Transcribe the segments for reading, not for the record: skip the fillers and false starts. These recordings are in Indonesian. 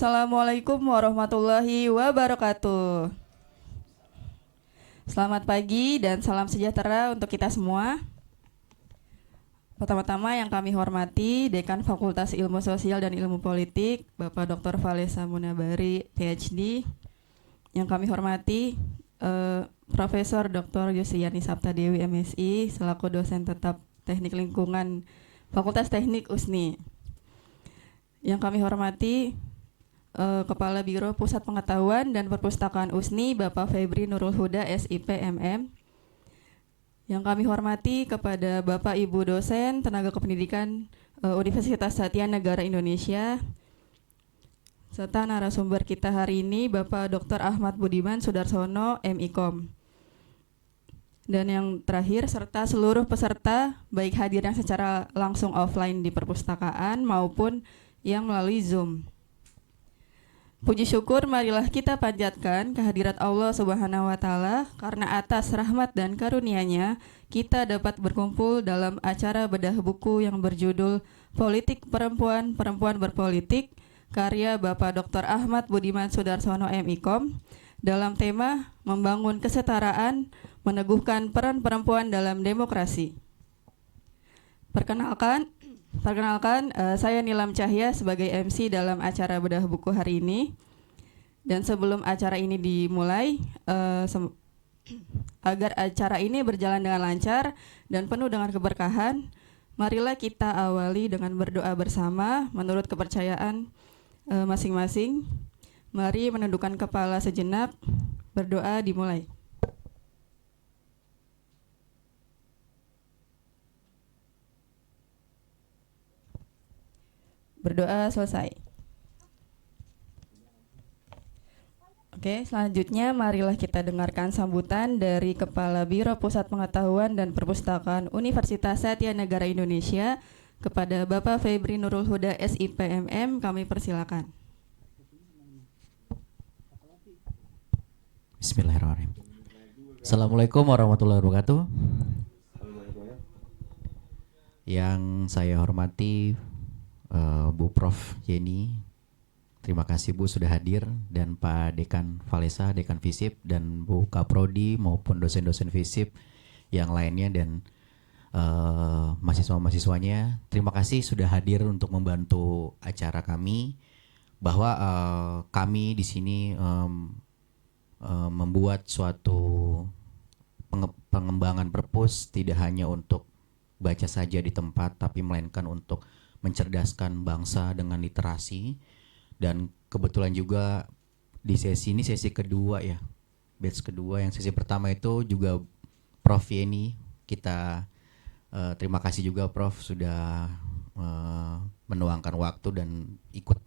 Assalamualaikum warahmatullahi wabarakatuh. Selamat pagi dan salam sejahtera untuk kita semua. Pertama-tama yang kami hormati Dekan Fakultas Ilmu Sosial dan Ilmu Politik, Bapak Dr. Valesa Munabari, PhD. Yang kami hormati Profesor Dr. Yusriani Saptadewi, MSI, selaku dosen tetap Teknik Lingkungan Fakultas Teknik USNI. Yang kami hormati Kepala Biro Pusat Pengetahuan dan Perpustakaan USNI, Bapak Febri Nurul Huda, SIP, MM. Yang kami hormati kepada Bapak Ibu dosen Tenaga Kependidikan Universitas Satya Negara Indonesia, serta narasumber kita hari ini Bapak Dr. Ahmad Budiman Sudarsono, MIKOM. Dan yang terakhir, serta seluruh peserta, baik hadir yang secara langsung offline di perpustakaan maupun yang melalui Zoom. Puji syukur marilah kita panjatkan kehadirat Allah Subhanahu wa Ta'ala, karena atas rahmat dan karunia-Nya kita dapat berkumpul dalam acara bedah buku yang berjudul Politik Perempuan, Perempuan Berpolitik, karya Bapak Dr. Ahmad Budiman Sudarsono, MIKOM, dalam tema Membangun Kesetaraan, Meneguhkan Peran Perempuan dalam Demokrasi. Perkenalkan, saya Nilam Cahya sebagai MC dalam acara bedah buku hari ini. Dan sebelum acara ini dimulai, agar acara ini berjalan dengan lancar dan penuh dengan keberkahan, marilah kita awali dengan berdoa bersama menurut kepercayaan masing-masing. Mari menundukkan kepala sejenak, berdoa dimulai. Berdoa selesai. Oke, selanjutnya marilah kita dengarkan sambutan dari Kepala Biro Pusat Pengetahuan dan Perpustakaan Universitas Satya Negara Indonesia kepada Bapak Febri Nurul Huda, SIP, MM. Kami persilakan. Bismillahirrahmanirrahim. Assalamualaikum warahmatullahi wabarakatuh. Yang saya hormati Bu Prof. Yeni, terima kasih Bu sudah hadir, dan Pak Dekan Valesa, Dekan FISIP, dan Bu Kaprodi maupun dosen-dosen FISIP yang lainnya, dan mahasiswa-mahasiswanya. Terima kasih sudah hadir untuk membantu acara kami, bahwa kami di sini membuat suatu pengembangan perpus tidak hanya untuk baca saja di tempat, tapi melainkan untuk mencerdaskan bangsa dengan literasi. Dan kebetulan juga di sesi ini sesi kedua ya, batch kedua. Yang sesi pertama itu juga Prof. Yeni, kita terima kasih juga Prof sudah menuangkan waktu dan ikut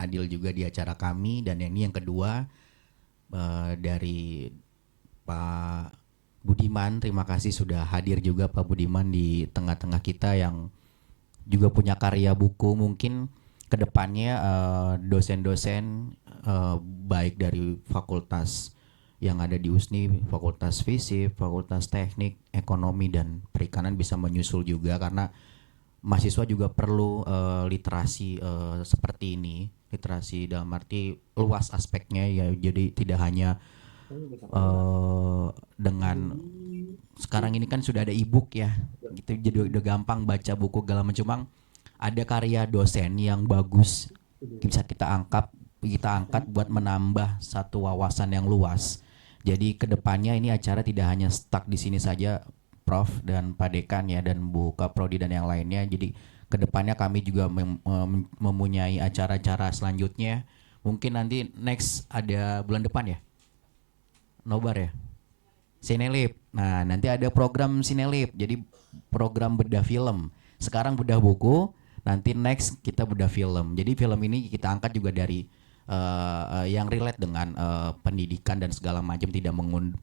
adil juga di acara kami. Dan yang ini yang kedua dari Pak Budiman, terima kasih sudah hadir juga Pak Budiman di tengah-tengah kita, yang juga punya karya buku. Mungkin kedepannya dosen-dosen baik dari fakultas yang ada di USNI, fakultas FISIP, fakultas teknik, ekonomi, dan perikanan bisa menyusul juga, karena mahasiswa juga perlu literasi seperti ini. Literasi dalam arti luas aspeknya ya, jadi tidak hanya dengan sekarang ini kan sudah ada e-book ya, gitu, jadi udah gampang baca buku segala macam. Ada karya dosen yang bagus bisa kita angkat buat menambah satu wawasan yang luas. Jadi kedepannya ini acara tidak hanya stuck di sini saja, Prof dan Pak Dekan ya, dan Bu Kaprodi dan yang lainnya. Jadi kedepannya kami juga mempunyai acara-acara selanjutnya. Mungkin nanti next ada bulan depan ya, nobar ya, Sinelip. Nah nanti ada program Sinelip, jadi program bedah film. Sekarang bedah buku, nanti next kita bedah film. Jadi film ini kita angkat juga dari yang relate dengan pendidikan dan segala macam, tidak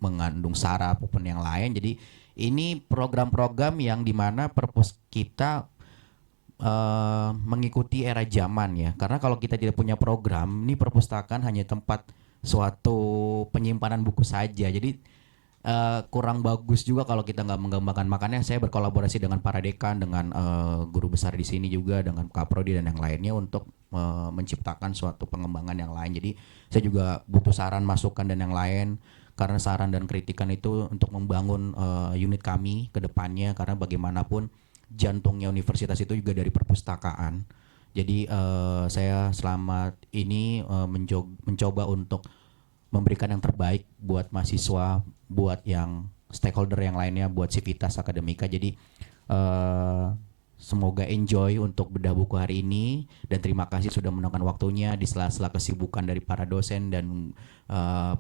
mengandung sara apapun yang lain. Jadi ini program-program yang dimana purpose kita mengikuti era zaman ya. Karena kalau kita tidak punya program, ini perpustakaan hanya tempat suatu penyimpanan buku saja. Jadi kurang bagus juga kalau kita nggak mengembangkan. Makanya saya berkolaborasi dengan para dekan, dengan guru besar di sini juga, dengan Kaprodi dan yang lainnya untuk menciptakan suatu pengembangan yang lain. Jadi saya juga butuh saran, masukan dan yang lain, karena saran dan kritikan itu untuk membangun unit kami ke depannya, karena bagaimanapun jantungnya universitas itu juga dari perpustakaan. Jadi saya selama ini mencoba untuk memberikan yang terbaik buat mahasiswa, buat yang stakeholder yang lainnya, buat Civitas Akademika. Jadi semoga enjoy untuk bedah buku hari ini, dan terima kasih sudah meluangkan waktunya di sela-sela kesibukan dari para dosen dan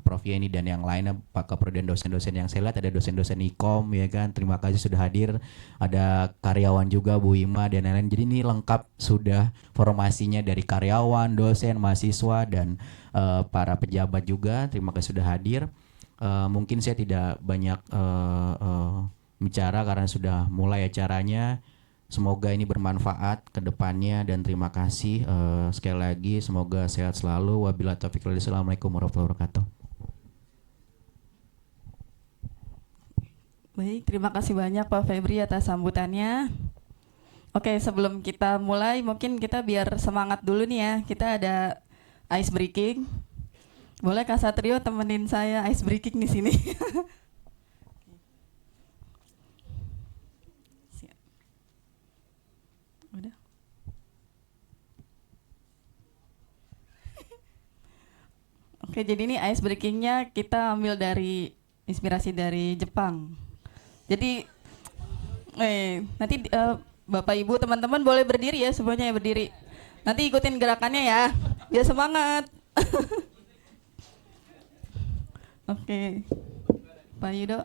Prof Yeni dan yang lainnya, Pak Kaprodi dan dosen-dosen yang saya lihat ada dosen-dosen Ikom ya kan. Terima kasih sudah hadir. Ada karyawan juga Bu Ima dan lain-lain. Jadi ini lengkap sudah formasinya dari karyawan, dosen, mahasiswa dan para pejabat juga. Terima kasih sudah hadir. Mungkin saya tidak banyak bicara karena sudah mulai acaranya. Semoga ini bermanfaat ke depannya dan terima kasih sekali lagi. Semoga sehat selalu. Wabillahi taufiq wal hidayah. Assalamualaikum warahmatullahi wabarakatuh. Baik, terima kasih banyak Pak Febri atas sambutannya. Oke, sebelum kita mulai mungkin kita biar semangat dulu nih ya. Kita ada ice breaking. Boleh Kak Satrio temenin saya ice breaking di sini. Udah. Oke, jadi ini ice breakingnya kita ambil dari inspirasi dari Jepang. Jadi nanti Bapak Ibu teman-teman boleh berdiri ya, semuanya ya berdiri. Nanti ikutin gerakannya ya, biar semangat. Oke, Pak Yudo,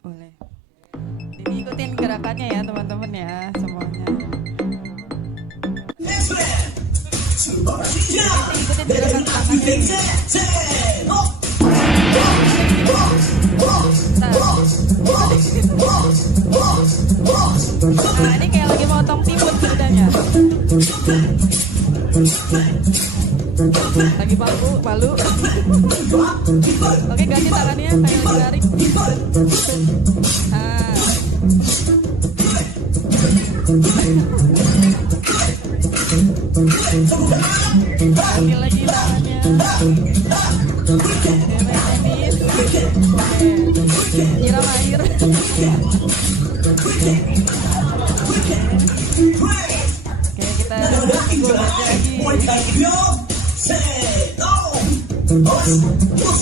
boleh. Jadi ikutin gerakannya ya teman-teman ya semuanya. Ikutin gerakan tangannya nih. Nah ini kayak lagi motong timun sebenarnya. Lagi palu. Oke, ganti tangannya kayak lagi tarik. Ganti lagi tangannya. Nyiram air. Oke, kita ikut lagi.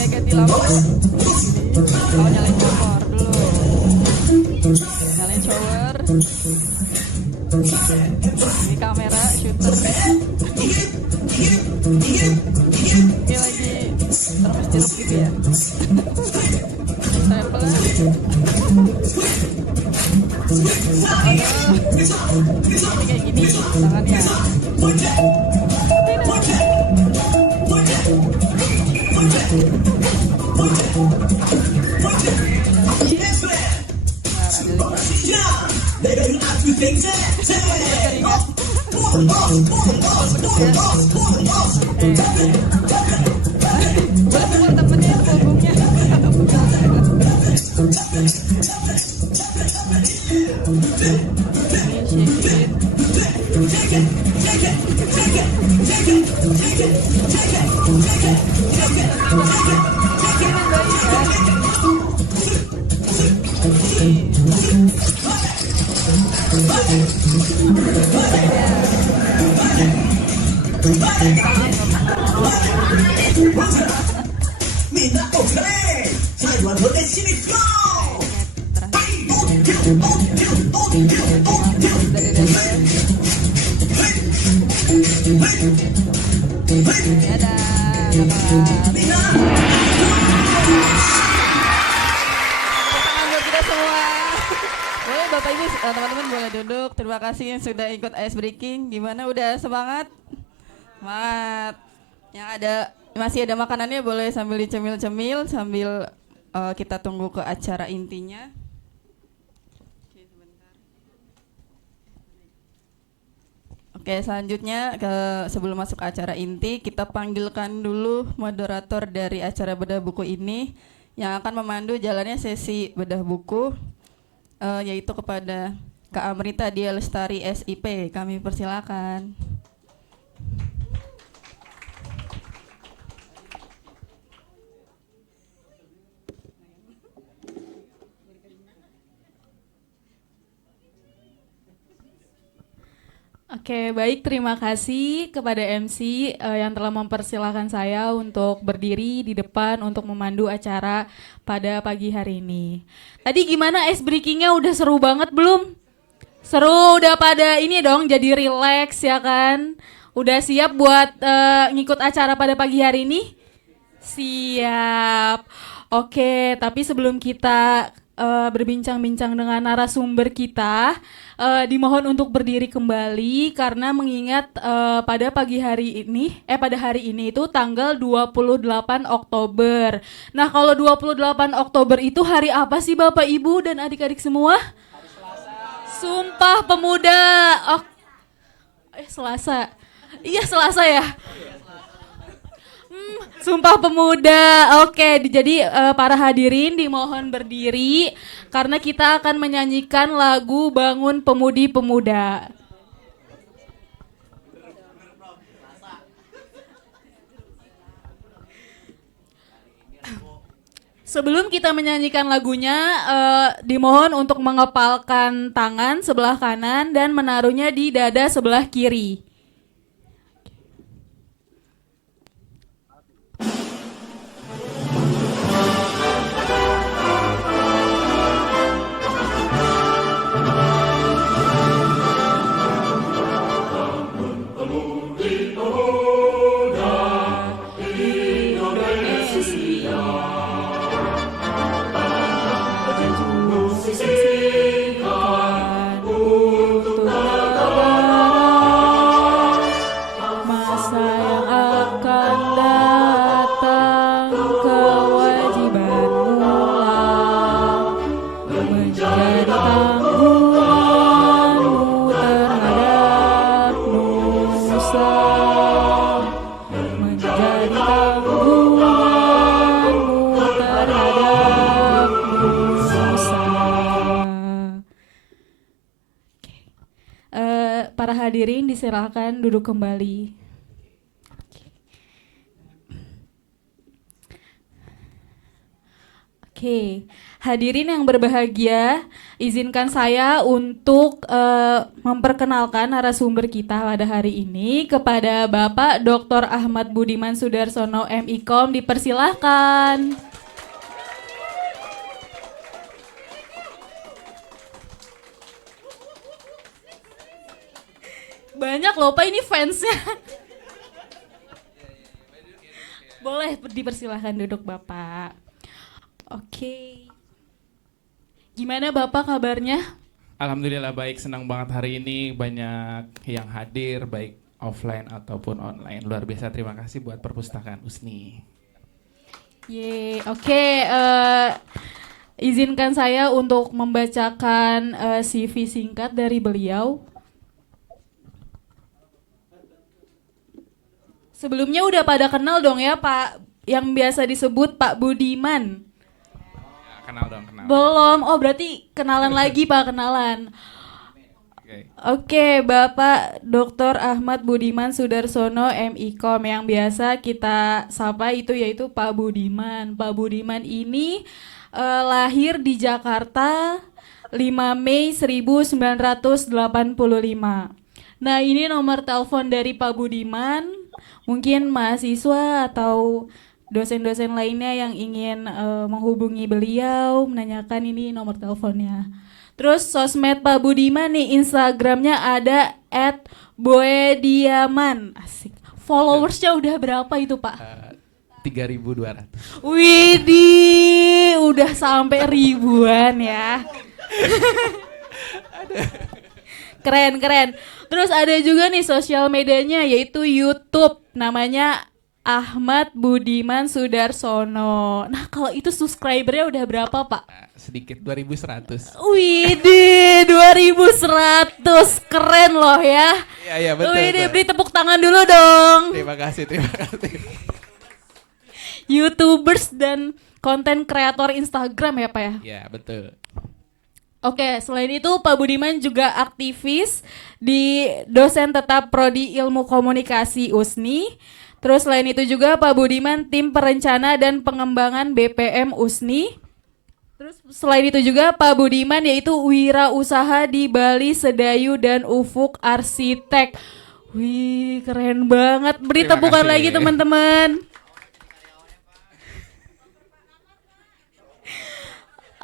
Ganti lampu. Oh, nyalain shower dulu. Nyalain shower. Ini kamera shooter. Ini lagi terus jeruk gitu ya. Saya pelan. Ini kayak gini tangannya. Boleh temennya punggungnya. Bapak Ibu, teman-teman boleh duduk. Terima kasih yang sudah ikut ice breaking. Gimana, udah semangat? Semangat. Yang ada masih ada makanannya boleh sambil dicemil-cemil sambil kita tunggu ke acara intinya. Oke, selanjutnya sebelum masuk ke acara inti, kita panggilkan dulu moderator dari acara bedah buku ini, yang akan memandu jalannya sesi bedah buku, yaitu kepada Kak Amrita Dia Lestari SIP. Kami persilakan. Oke, baik. Terima kasih kepada MC yang telah mempersilahkan saya untuk berdiri di depan untuk memandu acara pada pagi hari ini. Tadi gimana ice breakingnya, udah seru banget belum? Seru, udah pada ini dong, jadi relax ya kan? Udah siap buat ngikut acara pada pagi hari ini? Siap. Oke, tapi sebelum kita berbincang-bincang dengan narasumber kita, dimohon untuk berdiri kembali karena mengingat pada hari ini itu tanggal 28 Oktober. Nah, kalau 28 Oktober itu hari apa sih Bapak Ibu dan adik-adik semua? Sumpah Pemuda. Oh, Selasa. Iya, Selasa ya. Sumpah Pemuda. Oke, jadi para hadirin dimohon berdiri karena kita akan menyanyikan lagu Bangun Pemudi Pemuda. Sebelum kita menyanyikan lagunya, dimohon untuk mengepalkan tangan sebelah kanan dan menaruhnya di dada sebelah kiri. Para hadirin diserahkan duduk kembali. Oke, hadirin yang berbahagia, izinkan saya untuk memperkenalkan narasumber kita pada hari ini kepada Bapak Dr. Ahmad Budiman Sudarsono MIKOM. Dipersilahkan. Banyak loh Pak ini fansnya. Boleh dipersilahkan duduk Bapak. Oke. Gimana Bapak kabarnya? Alhamdulillah baik, senang banget hari ini banyak yang hadir baik offline ataupun online. Luar biasa, terima kasih buat Perpustakaan USNI. Oke. Izinkan saya untuk membacakan CV singkat dari beliau. Sebelumnya udah pada kenal dong ya Pak, yang biasa disebut Pak Budiman. Ya, kenal dong, kenal. Belum, oh berarti kenalan lagi Pak, kenalan. Oke, Bapak Dr. Ahmad Budiman Sudarsono MIKOM yang biasa kita sapa itu yaitu Pak Budiman. Pak Budiman ini lahir di Jakarta 5 Mei 1985. Nah ini nomor telepon dari Pak Budiman. Mungkin mahasiswa atau dosen-dosen lainnya yang ingin menghubungi beliau, menanyakan ini nomor teleponnya. Terus sosmed Pak Budiman nih, Instagramnya ada @boediaman. Asik. Followersnya udah berapa itu Pak? 3.200. Widih, udah sampai ribuan ya. Keren. Terus ada juga nih sosial medianya yaitu YouTube, namanya Ahmad Budiman Sudarsono. Nah kalau itu subscribernya udah berapa Pak? Sedikit, 2.100. Widih, 2.100, keren loh ya. Iya betul. Widih, beri tepuk tangan dulu dong. Terima kasih. YouTubers dan konten kreator Instagram ya Pak ya? Ya, betul. Oke, selain itu Pak Budiman juga aktivis di dosen tetap Prodi Ilmu Komunikasi USNI. Terus selain itu juga Pak Budiman tim perencana dan pengembangan BPM USNI. Terus selain itu juga Pak Budiman yaitu wirausaha di Bali Sedayu dan Ufuk Arsitek. Wih, keren banget. Beri Terima tepukan kasih. lagi teman-teman.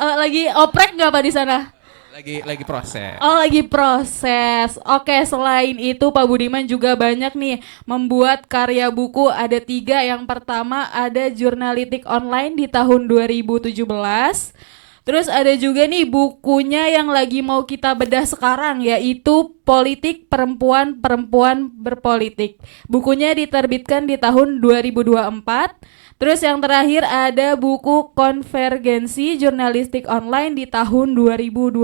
Lagi oprek nggak Pak di sana? Lagi proses. Oh, lagi proses. Oke, selain itu Pak Budiman juga banyak nih membuat karya buku. Ada 3. Yang pertama ada Jurnalitik Online di tahun 2017. Terus ada juga nih bukunya yang lagi mau kita bedah sekarang, yaitu Politik Perempuan Perempuan Berpolitik. Bukunya diterbitkan di tahun 2024. Terus yang terakhir ada buku Konvergensi Jurnalistik Online di tahun 2025.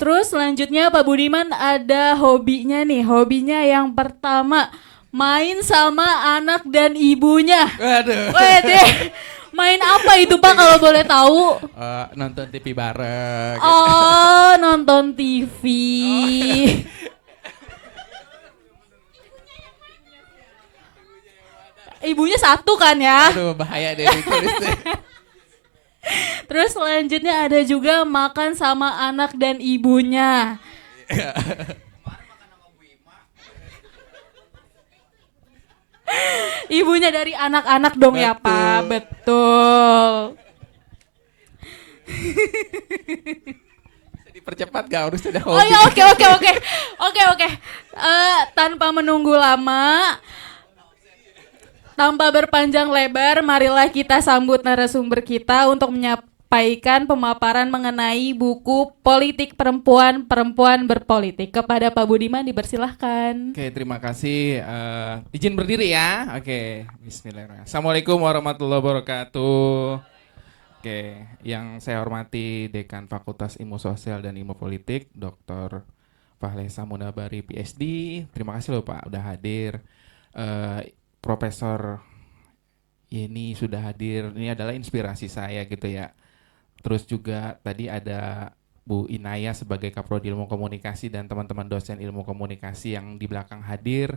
Terus selanjutnya Pak Budiman ada hobinya nih. Hobinya yang pertama main sama anak dan ibunya. Waduh. Wede, main apa itu Pak kalau boleh tahu? Nonton TV bareng. Oh, nonton TV. Ibunya satu kan ya? Aduh, bahaya deh ditulis deh. Terus selanjutnya ada juga makan sama anak dan ibunya. Ibunya dari anak-anak dong ya Pak, betul. Bisa dipercepat gak harus sudah Oh hobi. ya, oke. Tanpa menunggu lama, tanpa berpanjang lebar, marilah kita sambut narasumber kita untuk menyampaikan pemaparan mengenai buku Politik Perempuan Perempuan Berpolitik. Kepada Pak Budiman dipersilahkan. Oke, terima kasih. Izin berdiri ya. Oke, bismillahirrahmanirrahim. Assalamualaikum warahmatullahi wabarakatuh. Oke, yang saya hormati Dekan Fakultas Ilmu Sosial dan Ilmu Politik, Dr. Fahlesa Munabari PhD. Terima kasih loh Pak udah hadir. Profesor Yeni sudah hadir. Ini adalah inspirasi saya gitu ya. Terus juga tadi ada Bu Inaya sebagai Kaprodi Ilmu Komunikasi dan teman-teman dosen ilmu komunikasi yang di belakang hadir,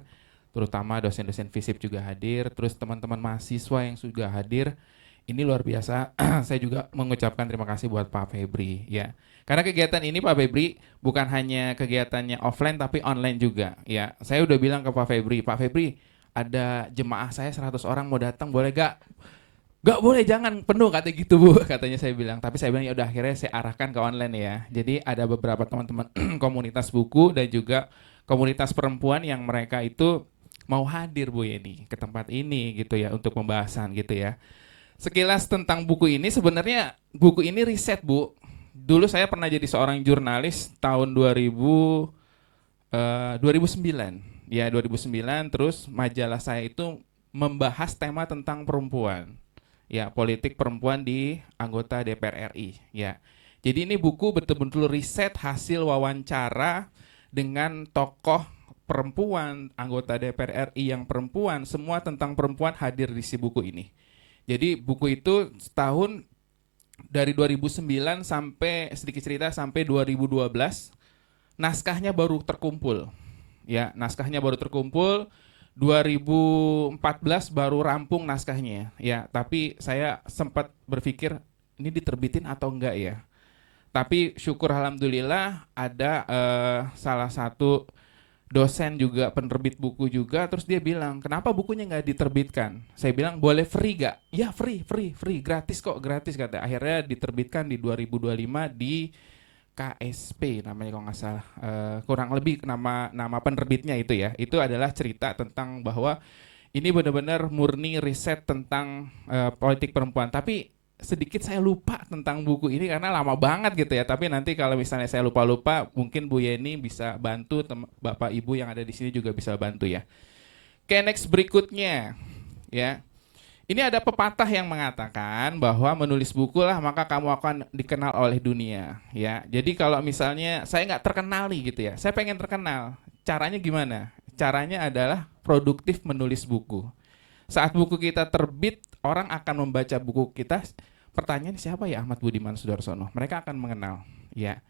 terutama dosen-dosen FISIP juga hadir, terus teman-teman mahasiswa yang sudah hadir. Ini luar biasa. Saya juga mengucapkan terima kasih buat Pak Febri ya. Karena kegiatan ini Pak Febri bukan hanya kegiatannya offline tapi online juga ya. Saya udah bilang ke Pak Febri, ada jemaah saya 100 orang mau datang, boleh gak? Gak boleh, jangan, penuh kata gitu Bu, katanya saya bilang. Tapi saya bilang ya udah, akhirnya saya arahkan ke online ya. Jadi ada beberapa teman-teman komunitas buku dan juga komunitas perempuan yang mereka itu mau hadir Bu Yeni ke tempat ini gitu ya untuk pembahasan gitu ya. Sekilas tentang buku ini, sebenarnya buku ini riset Bu. Dulu saya pernah jadi seorang jurnalis tahun 2009. Ya 2009, terus majalah saya itu membahas tema tentang perempuan. Ya, politik perempuan di anggota DPR RI. Ya, jadi ini buku betul-betul riset hasil wawancara dengan tokoh perempuan, anggota DPR RI yang perempuan, semua tentang perempuan hadir di si buku ini. Jadi buku itu setahun dari 2009 sampai sedikit cerita sampai 2012 naskahnya baru terkumpul. Ya, naskahnya baru terkumpul 2014 baru rampung naskahnya. Ya, tapi saya sempat berpikir ini diterbitin atau enggak ya. Tapi syukur alhamdulillah ada salah satu dosen juga penerbit buku juga, terus dia bilang, kenapa bukunya nggak diterbitkan? Saya bilang, boleh free gak? Ya free, gratis kok, gratis kata. Akhirnya diterbitkan di 2025 di KSP namanya kalau nggak salah, kurang lebih nama penerbitnya itu ya. Itu adalah cerita tentang bahwa ini benar-benar murni riset tentang politik perempuan. Tapi sedikit saya lupa tentang buku ini karena lama banget gitu ya. Tapi nanti kalau misalnya saya lupa, mungkin Bu Yeni bisa bantu, Bapak Ibu yang ada di sini juga bisa bantu ya. Oke, next berikutnya ya. Ini ada pepatah yang mengatakan bahwa menulis buku lah maka kamu akan dikenal oleh dunia ya. Jadi kalau misalnya saya nggak terkenal nih gitu ya, saya pengen terkenal. Caranya gimana? Caranya adalah produktif menulis buku. Saat buku kita terbit, orang akan membaca buku kita. Pertanyaan, siapa ya Ahmad Budiman Sudarsono? Mereka akan mengenal, ya.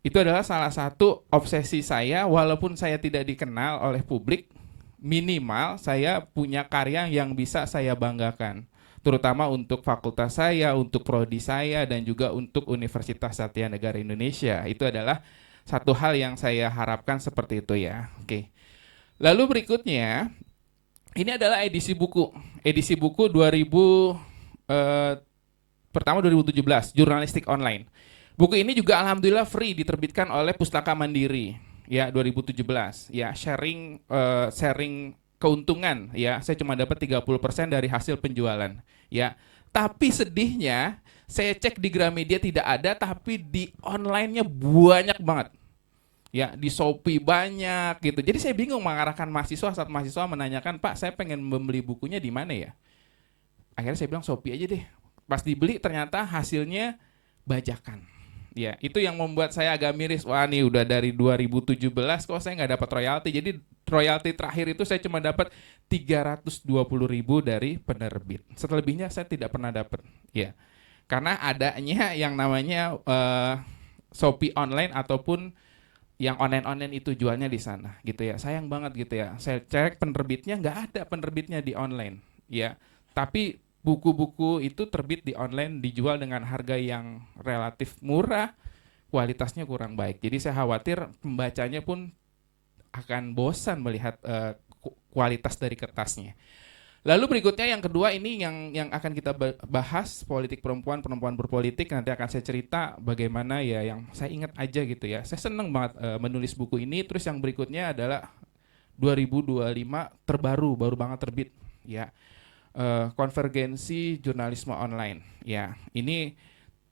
Itu adalah salah satu obsesi saya, walaupun saya tidak dikenal oleh publik, minimal saya punya karya yang bisa saya banggakan, terutama untuk fakultas saya, untuk prodi saya, dan juga untuk Universitas Satya Negara Indonesia. Itu adalah satu hal yang saya harapkan seperti itu ya. Oke. Lalu berikutnya, ini adalah edisi buku. Edisi buku 2017, jurnalistik online. Buku ini juga alhamdulillah free diterbitkan oleh Pustaka Mandiri ya 2017 ya, sharing keuntungan ya. Saya cuma dapat 30% dari hasil penjualan ya. Tapi sedihnya saya cek di Gramedia tidak ada, tapi di online-nya banyak banget. Ya, di Shopee banyak gitu. Jadi saya bingung mengarahkan mahasiswa saat mahasiswa menanyakan, "Pak, saya pengen membeli bukunya di mana ya?" Akhirnya saya bilang Shopee aja deh. Pas dibeli ternyata hasilnya bajakan. Ya, itu yang membuat saya agak miris. Wah, nih udah dari 2017 kok saya nggak dapat royalti. Jadi royalti terakhir itu saya cuma dapat 320.000 dari penerbit. Selebihnya saya tidak pernah dapat. Ya, karena adanya yang namanya Shopee online ataupun yang online itu jualnya di sana, gitu ya. Sayang banget gitu ya. Saya cek penerbitnya nggak ada penerbitnya di online. Ya, tapi buku-buku itu terbit di online dijual dengan harga yang relatif murah, kualitasnya kurang baik. Jadi saya khawatir pembacanya pun akan bosan melihat kualitas dari kertasnya. Lalu berikutnya yang kedua ini yang akan kita bahas, politik perempuan berpolitik. Nanti akan saya cerita bagaimana ya yang saya ingat aja gitu ya. Saya senang banget menulis buku ini. Terus yang berikutnya adalah 2025 baru banget terbit ya. Konvergensi jurnalisme online ya, ini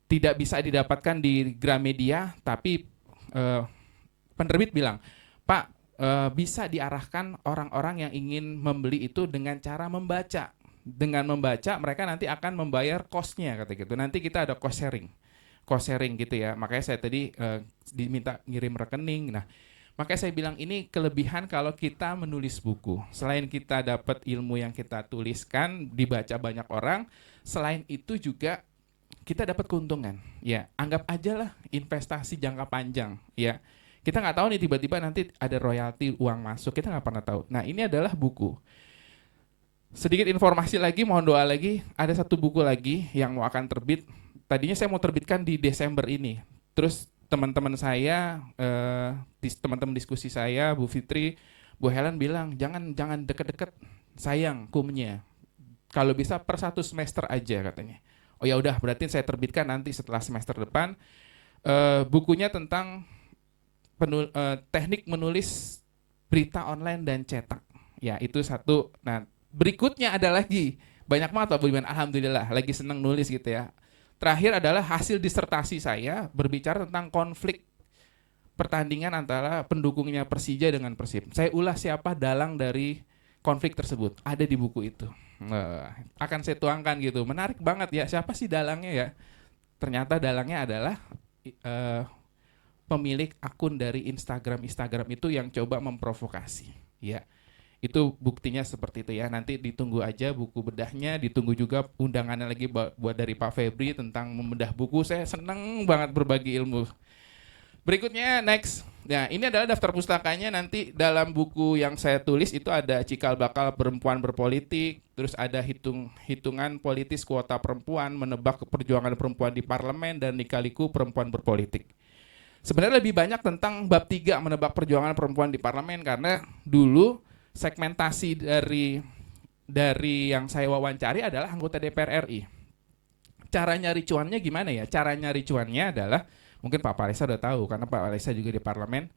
tidak bisa didapatkan di Gramedia, tapi penerbit bilang, "Pak, bisa diarahkan orang-orang yang ingin membeli itu dengan cara membaca. Dengan membaca mereka nanti akan membayar cost-nya," kata gitu. Nanti kita ada cost sharing gitu ya. Makanya saya tadi diminta ngirim rekening. Nah, makanya saya bilang ini kelebihan kalau kita menulis buku. Selain kita dapat ilmu yang kita tuliskan, dibaca banyak orang, selain itu juga kita dapat keuntungan. Ya, anggap aja lah investasi jangka panjang. Ya, kita nggak tahu nih tiba-tiba nanti ada royalti uang masuk, kita nggak pernah tahu. Nah, ini adalah buku. Sedikit informasi lagi, mohon doa lagi. Ada satu buku lagi yang mau akan terbit. Tadinya saya mau terbitkan di Desember ini. Terus teman-teman saya, teman-teman diskusi saya, Bu Fitri, Bu Helen bilang jangan deket-deket, sayang kumnya. Kalau bisa per 1 semester aja katanya. Oh ya udah, berarti saya terbitkan nanti setelah semester depan. Bukunya tentang teknik menulis berita online dan cetak. Ya itu satu. Nah berikutnya ada lagi banyak banget Pak Budiman. Alhamdulillah lagi seneng nulis gitu ya. Terakhir adalah hasil disertasi saya berbicara tentang konflik pertandingan antara pendukungnya Persija dengan Persib. Saya ulas siapa dalang dari konflik tersebut. Ada di buku itu. Akan saya tuangkan gitu. Menarik banget ya. Siapa sih dalangnya ya? Ternyata dalangnya adalah pemilik akun dari Instagram itu yang coba memprovokasi. Ya. Itu buktinya seperti itu ya. Nanti ditunggu aja buku bedahnya, ditunggu juga undangannya lagi buat dari Pak Febri tentang membedah buku. Saya seneng banget berbagi ilmu. Berikutnya next. Nah, ini adalah daftar pustakanya. Nanti dalam buku yang saya tulis itu ada cikal bakal perempuan berpolitik, terus ada hitungan politis kuota perempuan, menebak perjuangan perempuan di parlemen, dan lika-liku perempuan berpolitik. Sebenarnya lebih banyak tentang bab 3 menebak perjuangan perempuan di parlemen, karena dulu segmentasi dari yang saya wawancari adalah anggota DPR RI. Cara nyari cuannya gimana ya? Cara nyari cuannya adalah, mungkin Pak Palesa udah tahu karena Pak Palesa juga di parlemen,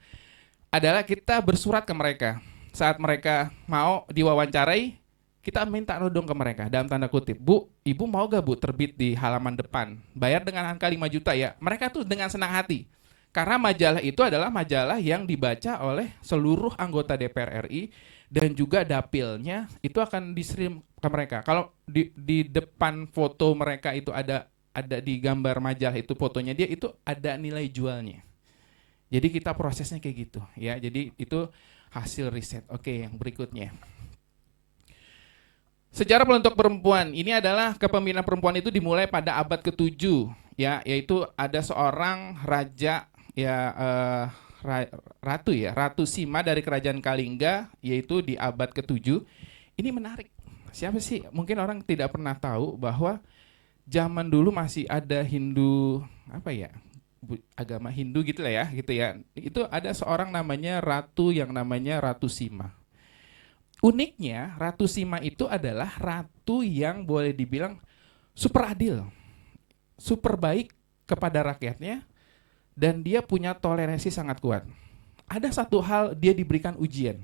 adalah kita bersurat ke mereka. Saat mereka mau diwawancarai, kita minta dong ke mereka dalam tanda kutip, "Bu, Ibu mau gak Bu terbit di halaman depan? Bayar dengan angka 5 juta ya." Mereka tuh dengan senang hati. Karena majalah itu adalah majalah yang dibaca oleh seluruh anggota DPR RI, dan juga dapilnya itu akan di-stream ke mereka. Kalau di depan foto mereka itu ada di gambar majalah itu fotonya dia, itu ada nilai jualnya. Jadi kita prosesnya kayak gitu ya. Jadi itu hasil riset. Oke, yang berikutnya. Sejarah untuk perempuan ini adalah kepemimpinan perempuan itu dimulai pada abad ke-7 ya, yaitu ada seorang raja ya, ratu ya, Ratu Sima dari kerajaan Kalingga, yaitu di abad ke-7. Ini menarik. Siapa sih? Mungkin orang tidak pernah tahu bahwa zaman dulu masih ada Hindu, apa ya? Agama Hindu gitu lah ya, gitu ya. Itu ada seorang namanya ratu yang namanya Ratu Sima. Uniknya Ratu Sima itu adalah ratu yang boleh dibilang super adil, super baik kepada rakyatnya, dan dia punya toleransi sangat kuat. Ada satu hal, dia diberikan ujian.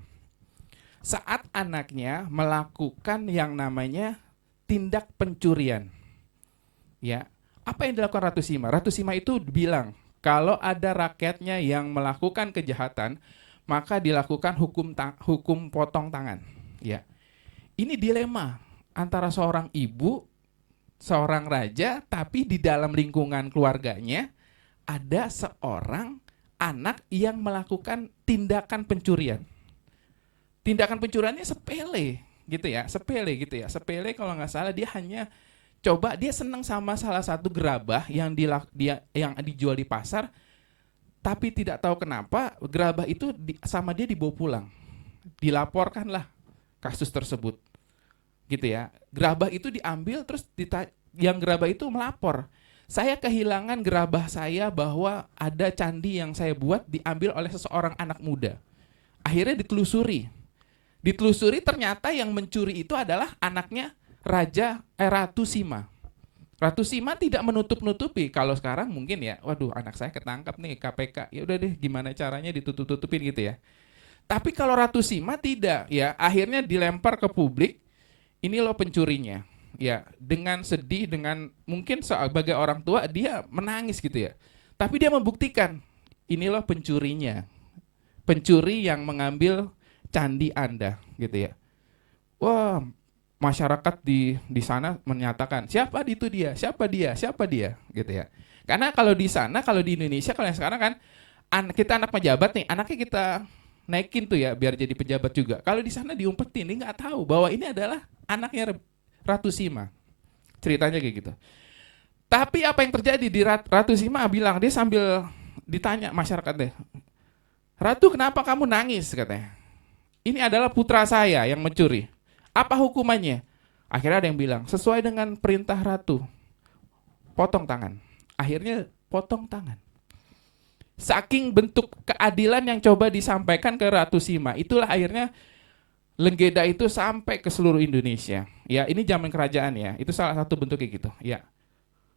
Saat anaknya melakukan yang namanya tindak pencurian. Ya, apa yang dilakukan Ratu Sima? Ratu Sima itu bilang, kalau ada rakyatnya yang melakukan kejahatan, maka dilakukan hukum potong tangan. Ya, ini dilema antara seorang ibu, seorang raja, tapi di dalam lingkungan keluarganya ada seorang anak yang melakukan tindakan pencurian. Tindakan pencuriannya sepele, gitu ya, sepele gitu ya, sepele kalau nggak salah dia hanya coba, dia senang sama salah satu gerabah yang yang dijual di pasar. Tapi tidak tahu kenapa gerabah itu sama dia dibawa pulang. Dilaporkanlah kasus tersebut. Gitu ya. Gerabah itu diambil terus yang gerabah itu melapor. Saya kehilangan gerabah saya bahwa ada candi yang saya buat diambil oleh seseorang anak muda. Akhirnya ditelusuri. Ditelusuri ternyata yang mencuri itu adalah anaknya Ratu Sima. Ratu Sima tidak menutup-nutupi. Kalau sekarang mungkin ya, waduh anak saya ketangkap nih KPK. Ya udah deh, gimana caranya ditutup-tutupin gitu ya. Tapi kalau Ratu Sima tidak, ya akhirnya dilempar ke publik. Ini loh pencurinya. Ya, dengan sedih, dengan mungkin sebagai orang tua dia menangis gitu ya. Tapi dia membuktikan, ini loh pencurinya. Pencuri yang mengambil candi Anda gitu ya. Wah, masyarakat di sana menyatakan siapa itu dia, siapa dia gitu ya. Karena kalau di sana, kalau di Indonesia, kalau yang sekarang kan kita anak pejabat nih, anaknya kita naikin tuh ya biar jadi pejabat juga. Kalau di sana diumpetin, dia nggak tahu bahwa ini adalah anaknya Ratu Sima. Ceritanya kayak gitu. Tapi apa yang terjadi di Ratu Sima bilang, dia sambil ditanya masyarakat deh, Ratu kenapa kamu nangis katanya. Ini adalah putra saya yang mencuri. Apa hukumannya? Akhirnya ada yang bilang, sesuai dengan perintah ratu, potong tangan. Akhirnya potong tangan. Saking bentuk keadilan yang coba disampaikan ke Ratu Sima, itulah akhirnya lenggeda itu sampai ke seluruh Indonesia. Ya, ini zaman kerajaan ya. Itu salah satu bentuknya gitu. Ya.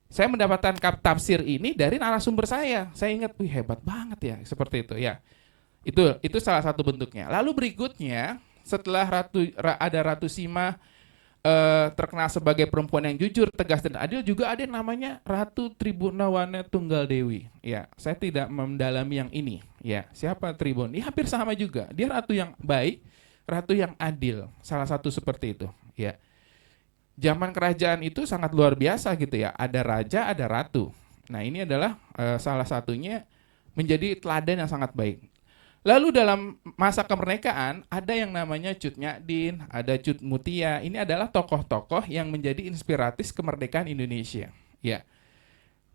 Saya mendapatkan tafsir ini dari narasumber saya. Saya ingat, wih hebat banget ya, seperti itu ya. Itu salah satu bentuknya. Lalu berikutnya, setelah ada Ratu Sima terkenal sebagai perempuan yang jujur, tegas dan adil, juga ada yang namanya Ratu Tribhunawana Tunggal Dewi. Ya, saya tidak mendalami yang ini. Ya, siapa Tribun? Ini hampir sama juga. Dia ratu yang baik, ratu yang adil. Salah satu seperti itu. Ya, zaman kerajaan itu sangat luar biasa gitu ya. Ada raja, ada ratu. Nah, ini adalah salah satunya menjadi teladan yang sangat baik. Lalu dalam masa kemerdekaan ada yang namanya Cut Nyak-Din, ada Cut Mutia. Ini adalah tokoh-tokoh yang menjadi inspiratif kemerdekaan Indonesia. Ya,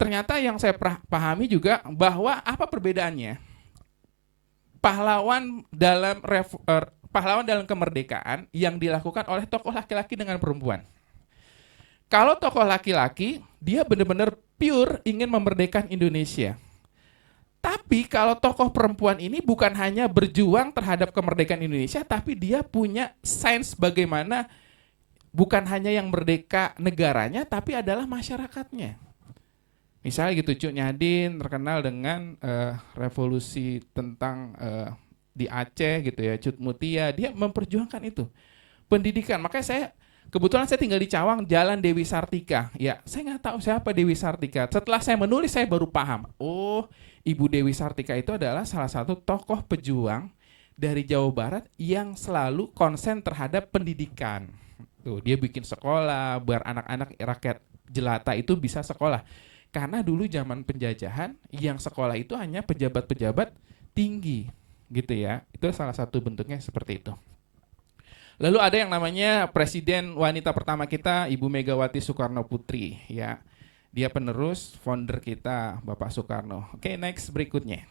ternyata yang saya pahami juga bahwa apa perbedaannya? Pahlawan dalam kemerdekaan yang dilakukan oleh tokoh laki-laki dengan perempuan. Kalau tokoh laki-laki dia benar-benar pure ingin memerdekakan Indonesia. Tapi kalau tokoh perempuan ini bukan hanya berjuang terhadap kemerdekaan Indonesia, tapi dia punya sains bagaimana bukan hanya yang merdeka negaranya, tapi adalah masyarakatnya. Misalnya gitu, Cut Nyak-Din terkenal dengan revolusi tentang di Aceh gitu ya, Cut Mutia, dia memperjuangkan itu. Pendidikan, makanya kebetulan saya tinggal di Cawang, Jalan Dewi Sartika. Ya, saya nggak tahu siapa Dewi Sartika. Setelah saya menulis, saya baru paham. Oh, Ibu Dewi Sartika itu adalah salah satu tokoh pejuang dari Jawa Barat yang selalu konsen terhadap pendidikan. Tuh, dia bikin sekolah biar anak-anak rakyat jelata itu bisa sekolah. Karena dulu zaman penjajahan yang sekolah itu hanya pejabat-pejabat tinggi, gitu ya. Itu salah satu bentuknya seperti itu. Lalu ada yang namanya presiden wanita pertama kita, Ibu Megawati Soekarno Putri, ya. Dia penerus founder kita, Bapak Soekarno. Oke, next berikutnya.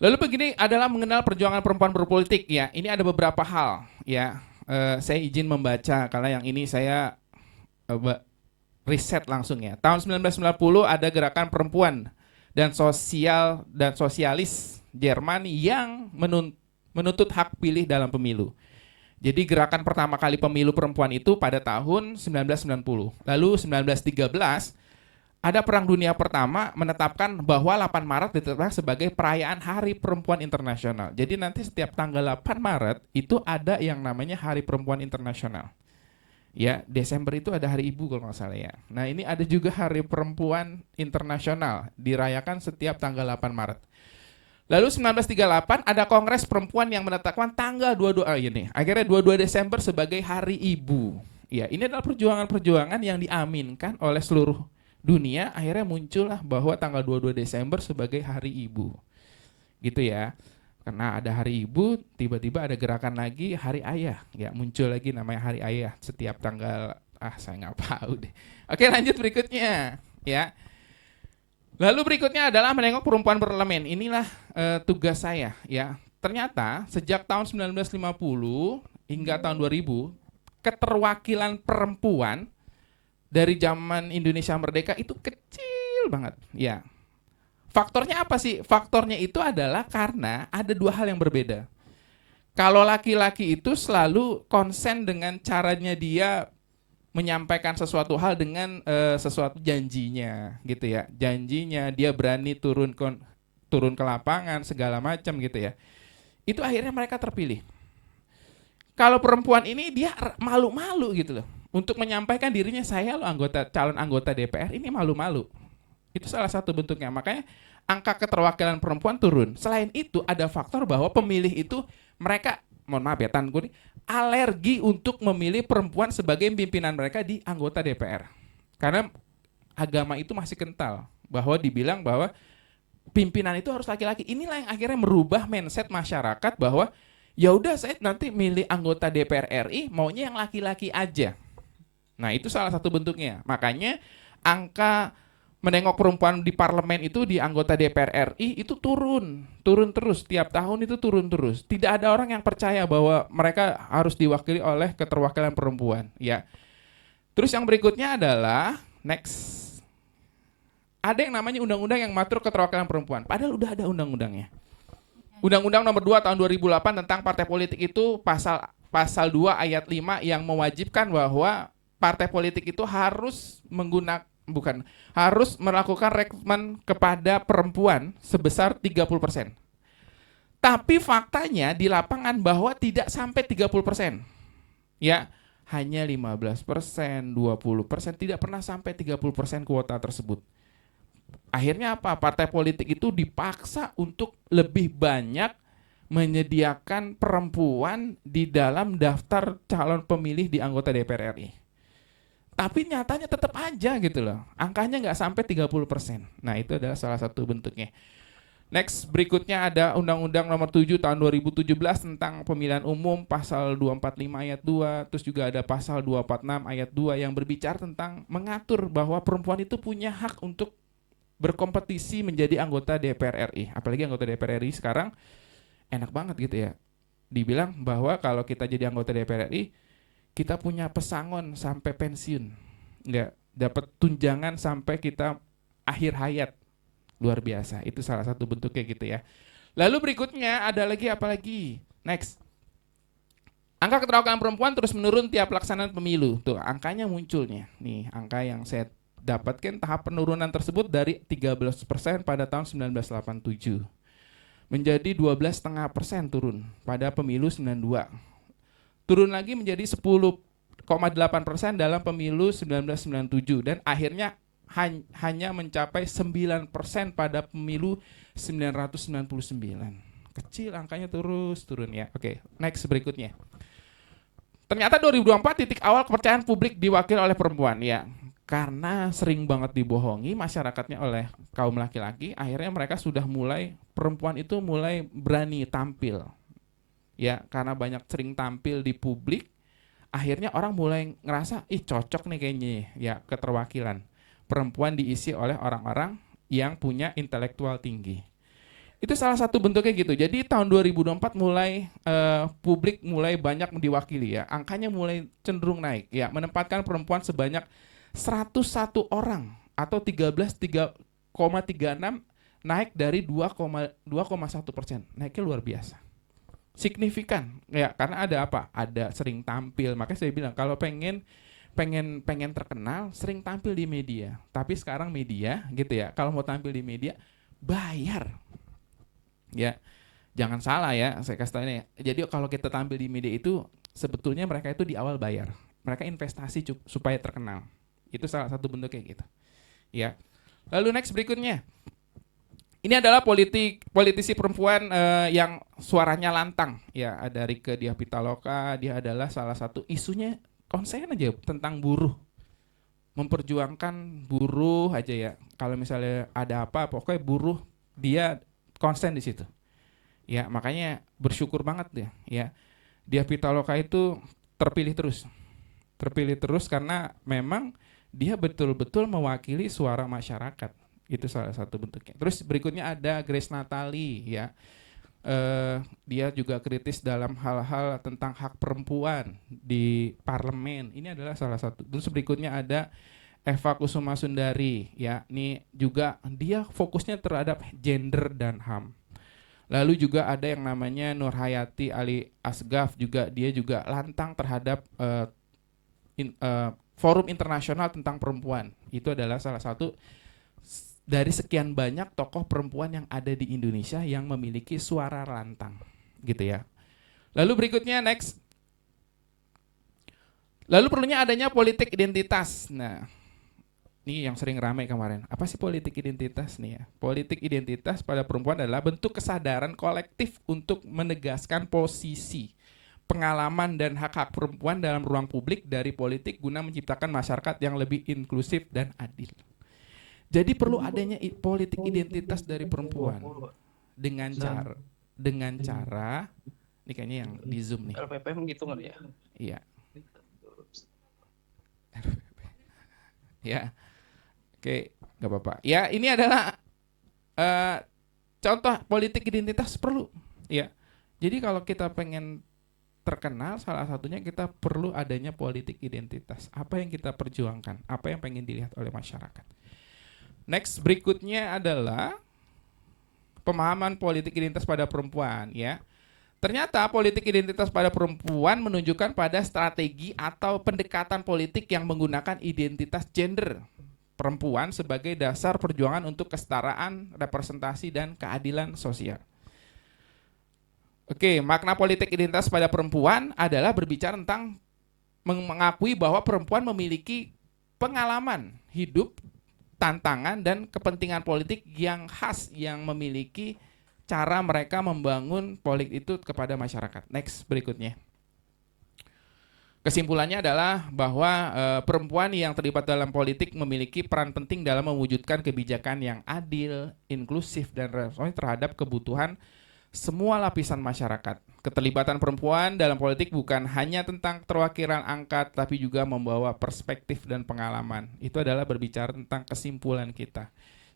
Lalu begini adalah mengenal perjuangan perempuan berpolitik, ya. Ini ada beberapa hal, ya. Saya izin membaca karena yang ini saya riset langsung, ya. Tahun 1990 ada gerakan perempuan dan sosialis Jerman yang menuntut hak pilih dalam pemilu. Jadi gerakan pertama kali pemilu perempuan itu pada tahun 1990. Lalu 1913 ada Perang Dunia Pertama menetapkan bahwa 8 Maret ditetapkan sebagai perayaan Hari Perempuan Internasional. Jadi nanti setiap tanggal 8 Maret itu ada yang namanya Hari Perempuan Internasional. Ya, Desember itu ada Hari Ibu kalau nggak salah, ya. Nah, ini ada juga Hari Perempuan Internasional dirayakan setiap tanggal 8 Maret. Lalu 1938 ada Kongres Perempuan yang menetapkan tanggal 22 ini. Akhirnya 22 Desember sebagai Hari Ibu. Ya, ini adalah perjuangan-perjuangan yang diaminkan oleh seluruh dunia. Akhirnya muncullah bahwa tanggal 22 Desember sebagai Hari Ibu. Gitu ya. Karena ada Hari Ibu, tiba-tiba ada gerakan lagi Hari Ayah. Ya, muncul lagi namanya Hari Ayah setiap tanggal saya nggak tahu deh. Oke, lanjut berikutnya, ya. Lalu berikutnya adalah menengok perempuan berelemen. Inilah tugas saya, ya. Ternyata sejak tahun 1950 hingga tahun 2000, keterwakilan perempuan dari zaman Indonesia Merdeka itu kecil banget, ya. Faktornya apa sih? Faktornya itu adalah karena ada dua hal yang berbeda. Kalau laki-laki itu selalu konsen dengan caranya dia menyampaikan sesuatu hal dengan sesuatu janjinya, gitu ya. Janjinya dia berani turun ke lapangan segala macam, gitu ya. Itu akhirnya mereka terpilih. Kalau perempuan ini dia malu-malu gitu loh untuk menyampaikan dirinya, saya loh calon anggota DPR, ini malu-malu. Itu salah satu bentuknya. Makanya angka keterwakilan perempuan turun. Selain itu ada faktor bahwa pemilih itu mereka, mohon maaf ya Tan, alergi untuk memilih perempuan sebagai pimpinan mereka di anggota DPR. Karena agama itu masih kental bahwa dibilang bahwa pimpinan itu harus laki-laki. Inilah yang akhirnya merubah mindset masyarakat bahwa ya udah saya nanti milih anggota DPR RI maunya yang laki-laki aja. Nah, itu salah satu bentuknya. Makanya angka menengok perempuan di parlemen itu di anggota DPR RI itu turun terus, tiap tahun itu turun terus. Tidak ada orang yang percaya bahwa mereka harus diwakili oleh keterwakilan perempuan, ya. Terus yang berikutnya adalah next. Ada yang namanya undang-undang yang mengatur keterwakilan perempuan. Padahal udah ada undang-undangnya. Undang-Undang nomor 2 tahun 2008 tentang partai politik itu pasal 2 ayat 5 yang mewajibkan bahwa partai politik itu harus harus melakukan rekrutmen kepada perempuan sebesar 30%. Tapi faktanya di lapangan bahwa tidak sampai 30%. Ya, hanya 15%, 20%, tidak pernah sampai 30% kuota tersebut. Akhirnya apa? Partai politik itu dipaksa untuk lebih banyak menyediakan perempuan di dalam daftar calon pemilih di anggota DPR RI. Tapi nyatanya tetap aja gitu loh. Angkanya nggak sampai 30%. Nah, itu adalah salah satu bentuknya. Next, berikutnya ada Undang-Undang nomor 7 tahun 2017 tentang pemilihan umum pasal 245 ayat 2. Terus juga ada pasal 246 ayat 2 yang berbicara tentang mengatur bahwa perempuan itu punya hak untuk berkompetisi menjadi anggota DPR RI. Apalagi anggota DPR RI sekarang enak banget gitu ya. Dibilang bahwa kalau kita jadi anggota DPR RI, kita punya pesangon sampai pensiun, nggak dapat tunjangan sampai kita akhir hayat. Luar biasa. Itu salah satu bentuknya gitu ya. Lalu berikutnya ada lagi apa lagi? Next. Angka keterwakilan perempuan terus menurun tiap pelaksanaan pemilu. Tuh angkanya munculnya. Nih angka yang saya dapatkan, tahap penurunan tersebut dari 13% pada tahun 1987 menjadi 12,5% turun pada pemilu 92. Turun lagi menjadi 10,8% dalam pemilu 1997 dan akhirnya hanya mencapai 9% pada pemilu 1999. Kecil angkanya terus turun ya. Oke, next berikutnya. Ternyata 2024 titik awal kepercayaan publik diwakili oleh perempuan ya. Karena sering banget dibohongi masyarakatnya oleh kaum laki-laki, akhirnya mereka sudah mulai, perempuan itu mulai berani tampil. Ya, karena banyak sering tampil di publik, akhirnya orang mulai ngerasa, ih cocok nih kayaknya ya keterwakilan. Perempuan diisi oleh orang-orang yang punya intelektual tinggi. Itu salah satu bentuknya gitu. Jadi tahun 2024 mulai publik mulai banyak diwakili ya. Angkanya mulai cenderung naik ya, menempatkan perempuan sebanyak 101 orang atau 13,36 naik dari 2,1%. Naiknya luar biasa. Signifikan ya, karena ada apa? Ada sering tampil. Makanya saya bilang kalau pengen terkenal, sering tampil di media. Tapi sekarang media gitu ya, kalau mau tampil di media bayar. Ya, jangan salah ya, saya kasih tahu ini. Jadi kalau kita tampil di media itu sebetulnya mereka itu di awal bayar. Mereka investasi supaya terkenal. Itu salah satu bentuk kayak gitu. Ya. Lalu next berikutnya. Ini adalah politisi perempuan yang suaranya lantang. Ya, ada Rieke Diah Pitaloka, dia adalah salah satu isunya konsen aja tentang buruh. Memperjuangkan buruh aja ya. Kalau misalnya ada apa, pokoknya buruh dia konsen di situ. Ya, makanya bersyukur banget dia, ya. Diah Pitaloka itu terpilih terus karena memang dia betul-betul mewakili suara masyarakat. Itu salah satu bentuknya. Terus berikutnya ada Grace Natali ya. Dia juga kritis dalam hal-hal tentang hak perempuan di parlemen. Ini adalah salah satu. Terus berikutnya ada Eva Kusuma Sundari ya. Ini juga dia fokusnya terhadap gender dan HAM. Lalu juga ada yang namanya Nurhayati Ali Asgaf, juga dia juga lantang terhadap forum internasional tentang perempuan. Itu adalah salah satu dari sekian banyak tokoh perempuan yang ada di Indonesia yang memiliki suara lantang, gitu ya. Lalu berikutnya next. Lalu perlunya adanya politik identitas. Nah, ini yang sering ramai kemarin. Apa sih politik identitas nih ya? Politik identitas pada perempuan adalah bentuk kesadaran kolektif untuk menegaskan posisi, pengalaman dan hak-hak perempuan dalam ruang publik dari politik guna menciptakan masyarakat yang lebih inklusif dan adil. Jadi perlu adanya politik identitas dari perempuan dengan cara ini kayaknya yang di Zoom nih. LPPM gitu nggak ya? Iya. Ya. Oke, nggak apa-apa. Ya, ini adalah contoh politik identitas perlu. Ya. Jadi kalau kita pengen terkenal, salah satunya kita perlu adanya politik identitas. Apa yang kita perjuangkan, apa yang pengen dilihat oleh masyarakat. Next berikutnya adalah pemahaman politik identitas pada perempuan ya. Ternyata politik identitas pada perempuan menunjukkan pada strategi atau pendekatan politik yang menggunakan identitas gender perempuan sebagai dasar perjuangan untuk kesetaraan, representasi dan keadilan sosial. Oke, makna politik identitas pada perempuan adalah berbicara tentang mengakui bahwa perempuan memiliki pengalaman hidup, tantangan dan kepentingan politik yang khas yang memiliki cara mereka membangun politik itu kepada masyarakat. Next berikutnya. Kesimpulannya adalah bahwa perempuan yang terlibat dalam politik memiliki peran penting dalam mewujudkan kebijakan yang adil, inklusif dan responsif terhadap kebutuhan semua lapisan masyarakat. Keterlibatan perempuan dalam politik bukan hanya tentang keterwakilan angkat, tapi juga membawa perspektif dan pengalaman. Itu adalah berbicara tentang kesimpulan kita.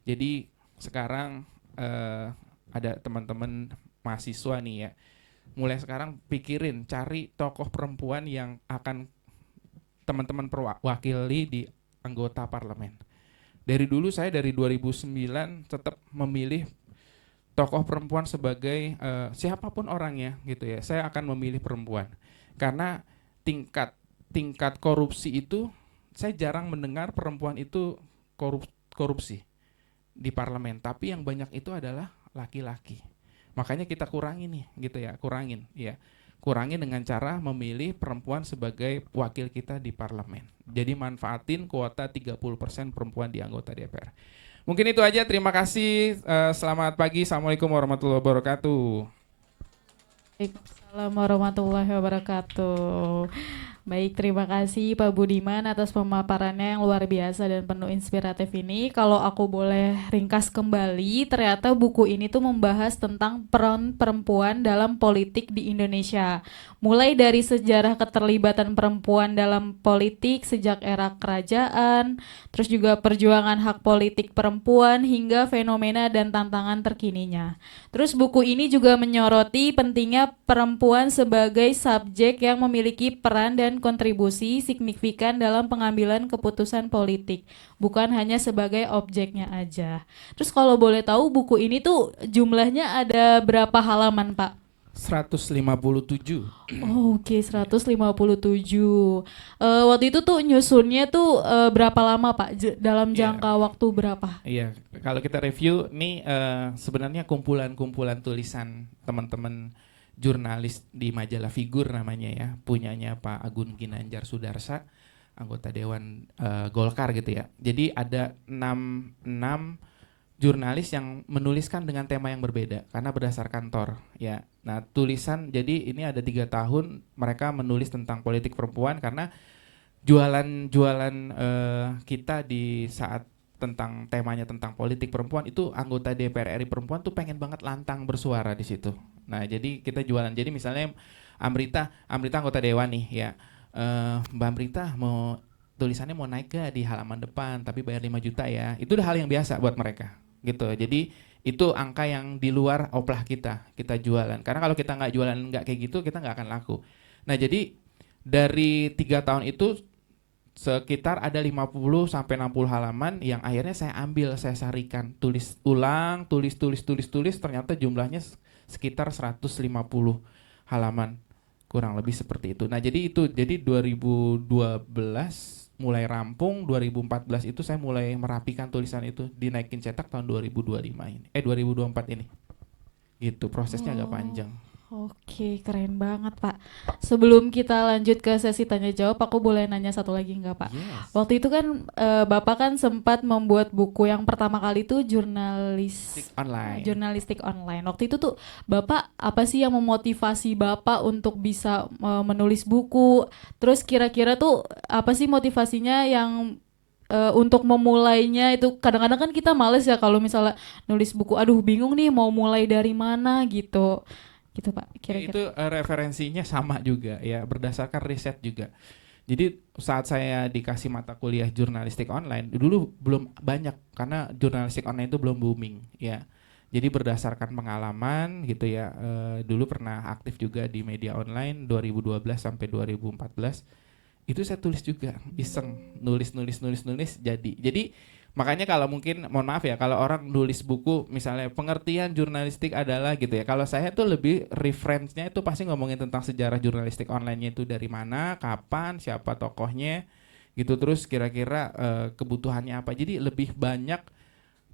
Jadi sekarang ada teman-teman mahasiswa nih ya, mulai sekarang pikirin, cari tokoh perempuan yang akan teman-teman perwakili di anggota parlemen. Dari dulu saya dari 2009 tetap memilih tokoh perempuan sebagai siapapun orangnya gitu ya, saya akan memilih perempuan karena tingkat korupsi itu saya jarang mendengar perempuan itu korupsi di parlemen, tapi yang banyak itu adalah laki-laki. Makanya kita kurangin nih gitu ya, kurangin dengan cara memilih perempuan sebagai wakil kita di parlemen. Jadi manfaatin kuota 30% perempuan di anggota DPR. Mungkin itu aja, terima kasih. Selamat pagi, Assalamualaikum warahmatullahi wabarakatuh. Waalaikumsalam warahmatullahi wabarakatuh. Baik, terima kasih Pak Budiman atas pemaparannya yang luar biasa dan penuh inspiratif ini. Kalau aku boleh ringkas kembali, ternyata buku ini tuh membahas tentang peran perempuan dalam politik di Indonesia. Mulai dari sejarah keterlibatan perempuan dalam politik sejak era kerajaan, terus juga perjuangan hak politik perempuan hingga fenomena dan tantangan terkininya. Terus buku ini juga menyoroti pentingnya perempuan sebagai subjek yang memiliki peran dan kontribusi signifikan dalam pengambilan keputusan politik, bukan hanya sebagai objeknya aja. Terus kalau boleh tahu buku ini tuh jumlahnya ada berapa halaman, Pak? 157. Oke, 157. Waktu itu tuh nyusunnya tuh berapa lama, Pak? Dalam Iya. jangka waktu berapa? Iya, kalau kita review nih sebenarnya kumpulan-kumpulan tulisan teman-teman jurnalis di majalah Figur namanya ya, punyanya Pak Agun Ginanjar Sudarsa, anggota Dewan Golkar gitu ya. Jadi ada enam jurnalis yang menuliskan dengan tema yang berbeda karena berdasarkan kantor ya. Nah tulisan, jadi ini ada 3 tahun mereka menulis tentang politik perempuan karena jualan kita di saat tentang temanya tentang politik perempuan itu anggota DPR RI perempuan tuh pengen banget lantang bersuara di situ. Nah jadi kita jualan, jadi misalnya Amrita anggota dewan nih ya, Mbak Amrita mau tulisannya mau naik ke di halaman depan tapi bayar 5 juta ya, itu udah hal yang biasa buat mereka gitu. Jadi itu angka yang di luar oplah kita jualan, karena kalau kita nggak jualan nggak kayak gitu kita nggak akan laku. Nah jadi dari 3 tahun itu sekitar ada 50 sampai 60 halaman yang akhirnya saya ambil, saya sarikan, tulis ulang, tulis, ternyata jumlahnya sekitar 150 halaman, kurang lebih seperti itu. Nah, jadi 2012 mulai rampung, 2014 itu saya mulai merapikan tulisan itu, dinaikin cetak tahun 2025 ini. 2024 ini. Gitu, prosesnya agak panjang. Oke, keren banget, Pak. Sebelum kita lanjut ke sesi tanya jawab, aku boleh nanya satu lagi nggak, Pak? Yes. Waktu itu kan Bapak kan sempat membuat buku yang pertama kali itu jurnalistik online. Waktu itu tuh Bapak apa sih yang memotivasi Bapak untuk bisa menulis buku? Terus kira-kira tuh apa sih motivasinya yang untuk memulainya itu? Kadang-kadang kan kita males ya kalau misalnya nulis buku, aduh bingung nih mau mulai dari mana gitu. Gitu Pak, kira-kira. Itu referensinya sama juga ya, berdasarkan riset juga. Jadi saat saya dikasih mata kuliah jurnalistik online, dulu belum banyak karena jurnalistik online itu belum booming ya. Jadi berdasarkan pengalaman gitu ya, dulu pernah aktif juga di media online 2012 sampai 2014. Itu saya tulis juga, iseng, nulis jadi makanya kalau mungkin mohon maaf ya kalau orang nulis buku misalnya pengertian jurnalistik adalah gitu ya, kalau saya tuh lebih reference-nya itu pasti ngomongin tentang sejarah jurnalistik online-nya itu dari mana, kapan, siapa tokohnya gitu, terus kira-kira kebutuhannya apa. Jadi lebih banyak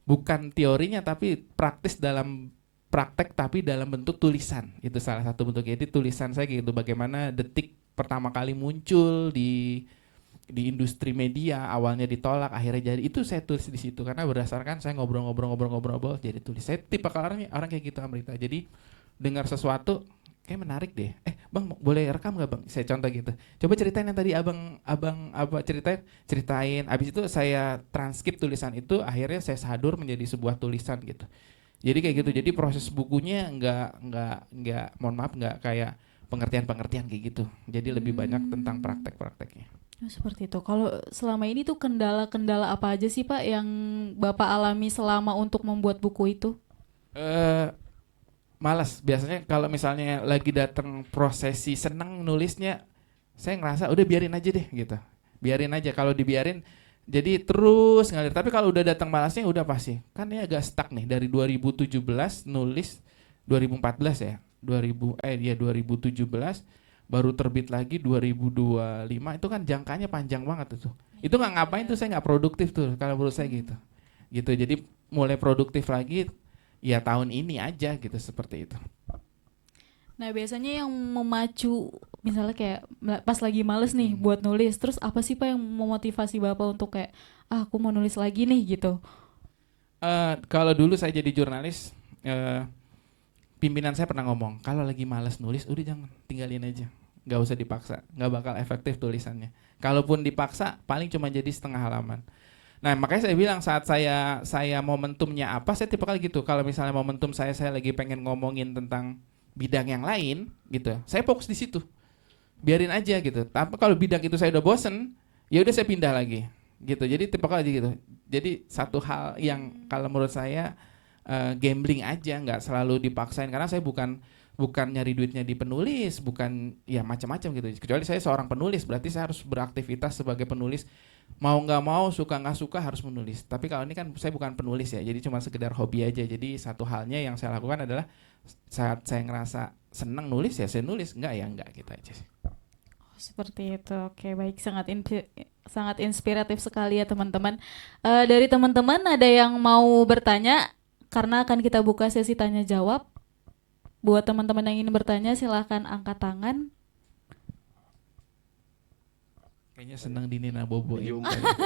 bukan teorinya tapi praktis dalam praktek tapi dalam bentuk tulisan. Itu salah satu bentuknya. Jadi tulisan saya gitu, bagaimana Detik pertama kali muncul di industri media, awalnya ditolak akhirnya jadi, itu saya tulis di situ karena berdasarkan saya ngobrol jadi tulis. Saya tipe orang kayak gitu Amrita. Jadi dengar sesuatu kayak menarik deh, bang boleh rekam nggak bang, saya contoh gitu, coba ceritain yang tadi abang apa ceritain abis itu saya transkrip tulisan itu, akhirnya saya sadur menjadi sebuah tulisan gitu. Jadi kayak gitu, jadi proses bukunya nggak mohon maaf nggak kayak pengertian kayak gitu, jadi lebih banyak tentang prakteknya. Seperti itu. Kalau selama ini tuh kendala-kendala apa aja sih Pak yang Bapak alami selama untuk membuat buku itu? Malas. Biasanya kalau misalnya lagi datang prosesi seneng nulisnya, saya ngerasa udah biarin aja deh gitu. Biarin aja, kalau dibiarin jadi terus ngalir. Tapi kalau udah datang malasnya udah pasti. Kan ini agak stuck nih dari 2017 nulis 2014 ya. 2017 baru terbit lagi 2025, itu kan jangkanya panjang banget itu. Itu nggak ngapain tuh, saya nggak produktif tuh kalau menurut saya gitu. Jadi mulai produktif lagi ya tahun ini aja gitu, seperti itu. Nah biasanya yang memacu misalnya kayak pas lagi males nih buat nulis, terus apa sih Pak yang memotivasi Bapak untuk kayak aku mau nulis lagi nih gitu? Kalau dulu saya jadi jurnalis, pimpinan saya pernah ngomong kalau lagi malas nulis udah jangan, tinggalin aja. nggak usah dipaksa, nggak bakal efektif tulisannya. Kalaupun dipaksa, paling cuma jadi setengah halaman. Nah, makanya saya bilang saat saya momentumnya apa, saya tipe kali gitu. Kalau misalnya momentum saya lagi pengen ngomongin tentang bidang yang lain gitu, saya fokus di situ. Biarin aja gitu. Tapi kalau bidang itu saya udah bosen, ya udah saya pindah lagi gitu. Jadi tipe kali gitu. Jadi satu hal yang kalau menurut saya gambling aja, nggak selalu dipaksain, karena saya bukan nyari duitnya di penulis, bukan ya macam-macam gitu. Kecuali saya seorang penulis, berarti saya harus beraktivitas sebagai penulis, mau nggak mau, suka nggak suka harus menulis. Tapi kalau ini kan saya bukan penulis ya, jadi cuma sekedar hobi aja. Jadi satu halnya yang saya lakukan adalah saat saya ngerasa senang nulis ya saya nulis, enggak ya enggak, gitu aja sih. Seperti itu. Oke, baik, sangat inspiratif sekali ya teman-teman. Dari teman-teman ada yang mau bertanya, karena akan kita buka sesi tanya jawab. Buat teman-teman yang ingin bertanya silahkan angkat tangan. Kayaknya senang di Nina Bobo ya,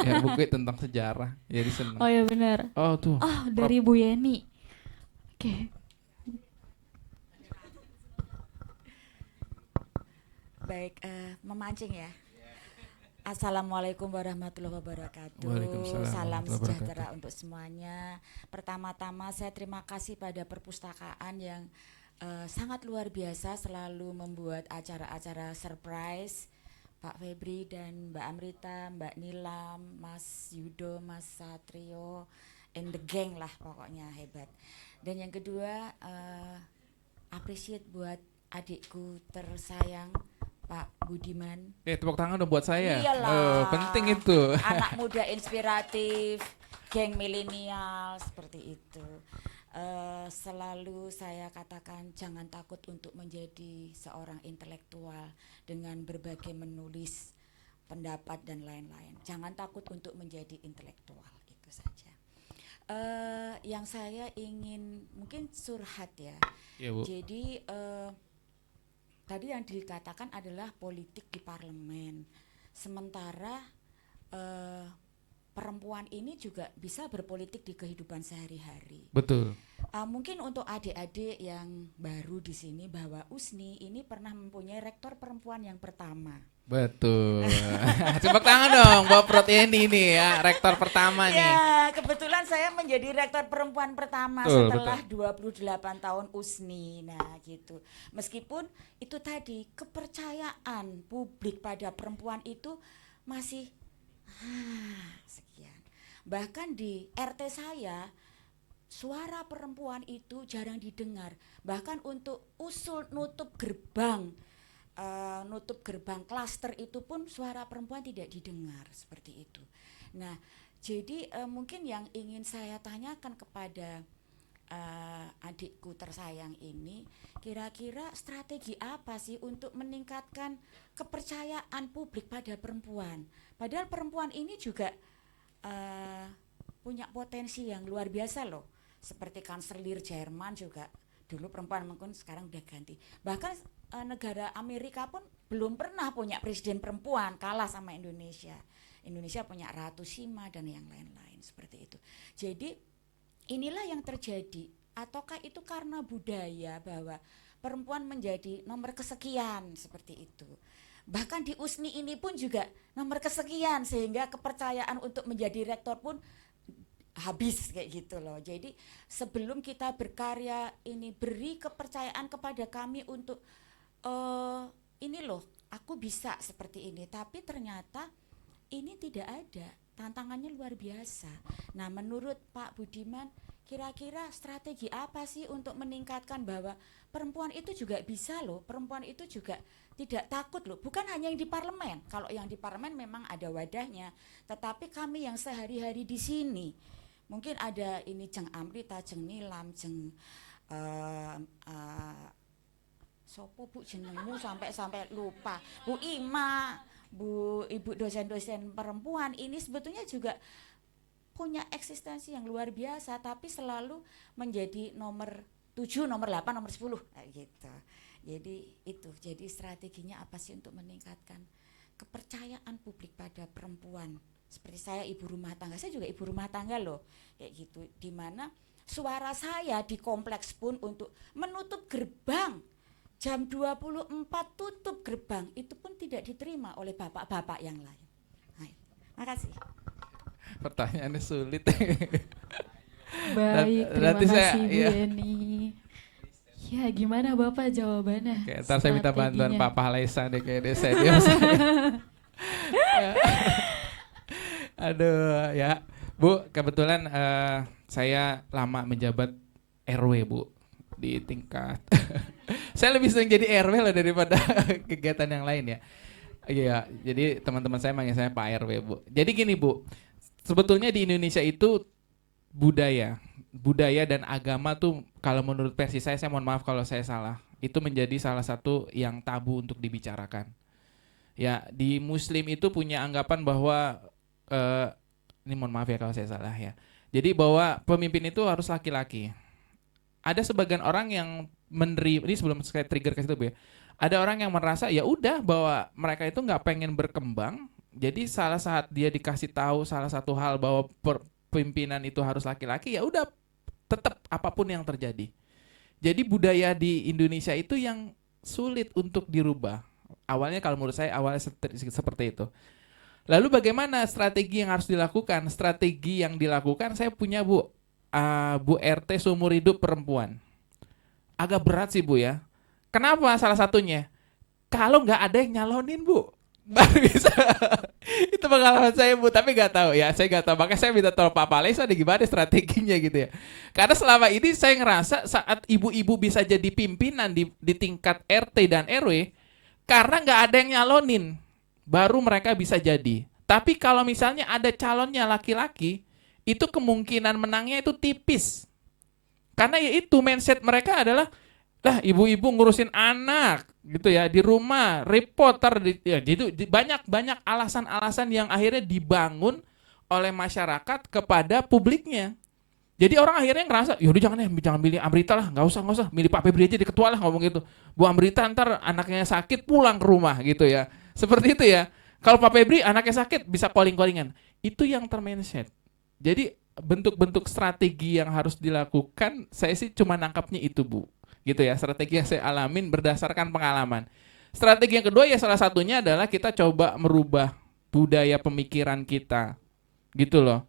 ya buku tentang sejarah, jadi senang. Oh ya benar. Oh tuh. Oh, dari Bu Yeni. Oke. Baik, memancing ya. Assalamualaikum warahmatullahi wabarakatuh. Waalaikumsalam Salam warahmatullahi sejahtera wabarakatuh. untuk semuanya. Pertama-tama saya terima kasih pada perpustakaan yang sangat luar biasa selalu membuat acara-acara surprise. Pak Febri dan Mbak Amrita, Mbak Nilam, Mas Yudo, Mas Satrio, and the gang lah pokoknya hebat. Dan yang kedua, appreciate buat adikku tersayang Pak Budiman. Tepuk tangan dong buat saya. Iyalah. Penting itu. Anak muda inspiratif, geng milenial seperti itu. Selalu saya katakan jangan takut untuk menjadi seorang intelektual dengan berbagai menulis pendapat dan lain-lain. Jangan takut untuk menjadi intelektual, itu saja. Yang saya ingin mungkin surhat ya. Iya, Bu. Jadi tadi yang dikatakan adalah politik di parlemen. Sementara perempuan ini juga bisa berpolitik di kehidupan sehari-hari. Betul. Mungkin untuk adik-adik yang baru di sini, bahwa USNI ini pernah mempunyai rektor perempuan yang pertama. Betul. Tepuk tangan dong buat Prot Yeni ini ya, rektor pertama nih. Ya, kebetulan saya menjadi rektor perempuan pertama Betul, setelah 28 tahun USNI. Nah, gitu. Meskipun itu tadi kepercayaan publik pada perempuan itu masih sekian. Bahkan di RT saya suara perempuan itu jarang didengar. Bahkan untuk usul nutup gerbang klaster itu pun suara perempuan tidak didengar seperti itu. Nah, jadi mungkin yang ingin saya tanyakan kepada adikku tersayang ini, kira-kira strategi apa sih untuk meningkatkan kepercayaan publik pada perempuan? Padahal perempuan ini juga punya potensi yang luar biasa loh. Seperti kanselir Jerman juga dulu perempuan, mungkin sekarang udah ganti. Bahkan negara Amerika pun belum pernah punya presiden perempuan, kalah sama Indonesia. Indonesia punya Ratu Sima dan yang lain-lain seperti itu. Jadi inilah yang terjadi. Ataukah itu karena budaya bahwa perempuan menjadi nomor kesekian seperti itu? Bahkan di USNI ini pun juga nomor kesekian, sehingga kepercayaan untuk menjadi rektor pun habis kayak gitu loh. Jadi sebelum kita berkarya ini, beri kepercayaan kepada kami untuk ini loh, aku bisa seperti ini. Tapi ternyata ini tidak ada, tantangannya luar biasa. Nah, menurut Pak Budiman, kira-kira strategi apa sih untuk meningkatkan bahwa perempuan itu juga bisa loh, perempuan itu juga tidak takut loh, bukan hanya yang di parlemen. Kalau yang di parlemen memang ada wadahnya, tetapi kami yang sehari-hari di sini, mungkin ada ini Jeng Amrita, Jeng Nilam, Jeng sopo Bu jenengmu sampai lupa, Bu Ima, Bu Ibu dosen-dosen perempuan ini sebetulnya juga punya eksistensi yang luar biasa, tapi selalu menjadi nomor 7, nomor 8, nomor 10 gitu. Jadi strateginya apa sih untuk meningkatkan kepercayaan publik pada perempuan? Seperti saya ibu rumah tangga, saya juga ibu rumah tangga loh, kayak gitu. Dimana suara saya di kompleks pun untuk menutup gerbang jam 24 tutup gerbang, itu pun tidak diterima oleh bapak-bapak yang lain. Hai, makasih. Pertanyaannya sulit. Baik, terima Nanti saya- kasih Bu ya. Yeni. Ya, gimana Bapak jawabannya? Oke, ntar saya minta bantuan Strateginya. Pak Pahalesa deh kayaknya serius. Aduh ya, Bu, kebetulan saya lama menjabat RW, Bu, di tingkat. Saya lebih sering jadi RW lah daripada kegiatan yang lain ya. Iya, jadi teman-teman saya manggil saya Pak RW, Bu. Jadi gini, Bu, sebetulnya di Indonesia itu budaya dan agama tuh kalau menurut versi saya mohon maaf kalau saya salah, itu menjadi salah satu yang tabu untuk dibicarakan. Ya, di Muslim itu punya anggapan bahwa ini mohon maaf ya kalau saya salah ya. Jadi bahwa pemimpin itu harus laki-laki. Ada sebagian orang yang menerima, ini sebelum saya trigger ke situ Bu ya. Ada orang yang merasa ya udah bahwa mereka itu nggak pengen berkembang. Jadi salah saat dia dikasih tahu salah satu hal bahwa pimpinan itu harus laki-laki, ya udah tetap apapun yang terjadi. Jadi budaya di Indonesia itu yang sulit untuk dirubah. Awalnya kalau menurut saya awalnya seperti itu. Lalu bagaimana strategi yang harus dilakukan? Strategi yang dilakukan saya punya Bu RT seumur hidup perempuan. Agak berat sih Bu ya. Kenapa salah satunya? Kalau nggak ada yang nyalonin Bu, baru bisa. Itu pengalaman saya Bu, tapi nggak tahu ya. Saya nggak tahu. Makanya saya minta tolong Pak Palesa ada gimana strateginya gitu ya. Karena selama ini saya ngerasa saat ibu-ibu bisa jadi pimpinan di tingkat RT dan RW, karena nggak ada yang nyalonin, baru mereka bisa jadi. Tapi kalau misalnya ada calonnya laki-laki, itu kemungkinan menangnya itu tipis. Karena ya itu mindset mereka adalah, lah ibu-ibu ngurusin anak gitu ya di rumah, reporter ya, gitu banyak alasan-alasan yang akhirnya dibangun oleh masyarakat kepada publiknya. Jadi orang akhirnya ngerasa, yaudah jangan milih Amrita lah, nggak usah, milih Pak Febri aja di ketua lah ngomong gitu. Bu Amrita ntar anaknya sakit pulang ke rumah gitu ya. Seperti itu ya. Kalau Pak Febri anaknya sakit bisa calling-callingan. Itu yang termindset. Jadi bentuk-bentuk strategi yang harus dilakukan, saya sih cuma nangkapnya itu Bu. Gitu ya, strategi yang saya alamin berdasarkan pengalaman. Strategi yang kedua ya salah satunya adalah kita coba merubah budaya pemikiran kita. Gitu loh.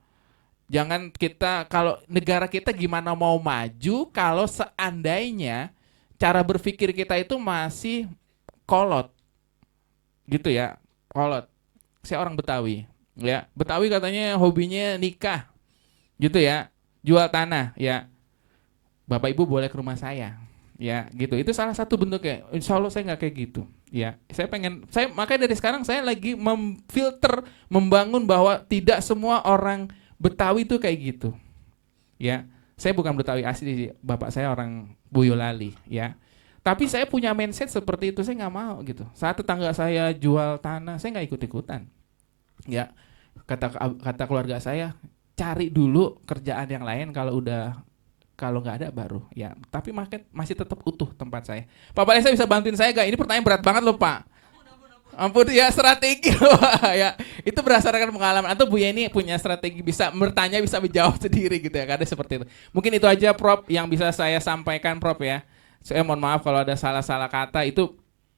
Jangan kita, kalau negara kita gimana mau maju kalau seandainya cara berpikir kita itu masih kolot. Gitu ya, kolot. Saya orang Betawi, ya. Betawi katanya hobinya nikah. Gitu ya, jual tanah, ya. Bapak Ibu boleh ke rumah saya. Ya, gitu. Itu salah satu bentuknya. Insya Allah saya nggak kayak gitu. Ya, saya makanya dari sekarang saya lagi memfilter, membangun bahwa tidak semua orang Betawi itu kayak gitu, ya. Saya bukan Betawi asli, bapak saya orang Boyolali, ya. Tapi saya punya mindset seperti itu, saya nggak mau gitu. Saat tetangga saya jual tanah, saya nggak ikut-ikutan, ya. Kata keluarga saya, cari dulu kerjaan yang lain kalau nggak ada baru, ya. Tapi masih tetap utuh tempat saya. Pak Balesa bisa bantuin saya gak? Ini pertanyaan berat banget loh Pak. Ampun ya, strategi ya itu berdasarkan pengalaman atau Bu Yeni punya strategi bisa bertanya bisa menjawab sendiri gitu ya, kadang seperti itu. Mungkin itu aja Prof yang bisa saya sampaikan Prof ya. Saya mohon maaf kalau ada salah-salah kata, itu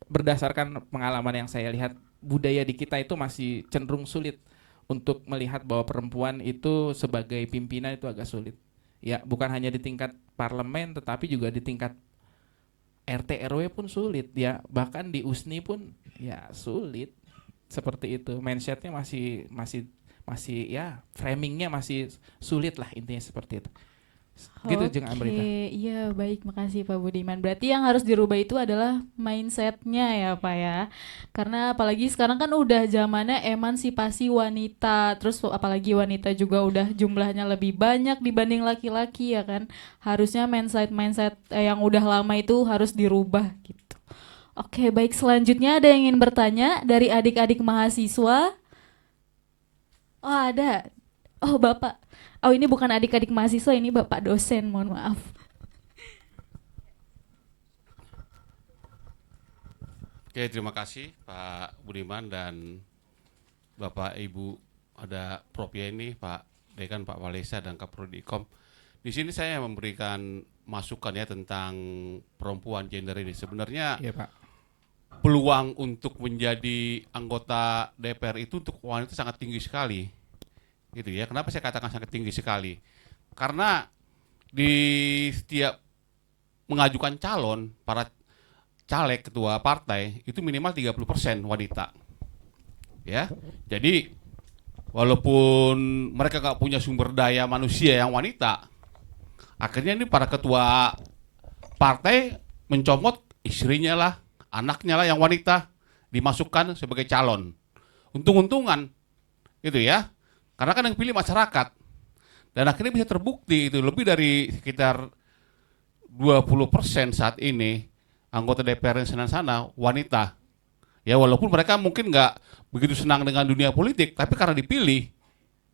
berdasarkan pengalaman yang saya lihat budaya di kita itu masih cenderung sulit untuk melihat bahwa perempuan itu sebagai pimpinan itu agak sulit. Ya, bukan hanya di tingkat parlemen tetapi juga di tingkat RT RW pun sulit ya, bahkan di USNI pun ya sulit seperti itu. Mindsetnya masih ya, framingnya masih sulit lah, intinya seperti itu. Gitu Jeng Amrita. Iya baik, makasih Pak Budiman. Berarti yang harus dirubah itu adalah mindsetnya ya Pak ya. Karena apalagi sekarang kan udah zamannya emansipasi wanita. Terus apalagi wanita juga udah jumlahnya lebih banyak dibanding laki-laki ya kan. Harusnya mindset yang udah lama itu harus dirubah gitu. Oke baik, selanjutnya ada yang ingin bertanya dari adik-adik mahasiswa? Oh ada. Oh Bapak. Oh ini bukan adik-adik mahasiswa, ini Bapak dosen, mohon maaf. Oke, terima kasih Pak Budiman dan Bapak Ibu, ada Prof Yeni, Pak Dekan, Pak Walesa dan Kaprodikom. Di sini saya memberikan masukan ya tentang perempuan gender ini. Sebenarnya Iya, Pak. peluang untuk menjadi anggota DPR itu untuk wanita sangat tinggi sekali. Gitu ya. Kenapa saya katakan sangat tinggi sekali? Karena di setiap mengajukan calon, para caleg ketua partai itu minimal 30% wanita. Ya. Jadi walaupun mereka nggak punya sumber daya manusia yang wanita, akhirnya ini para ketua partai mencomot istrinya lah, anaknya lah yang wanita dimasukkan sebagai calon. Untung-untungan gitu ya. Karena kan yang pilih masyarakat. Dan akhirnya bisa terbukti itu lebih dari sekitar 20% saat ini anggota DPR yang sana wanita. Ya walaupun mereka mungkin nggak begitu senang dengan dunia politik, tapi karena dipilih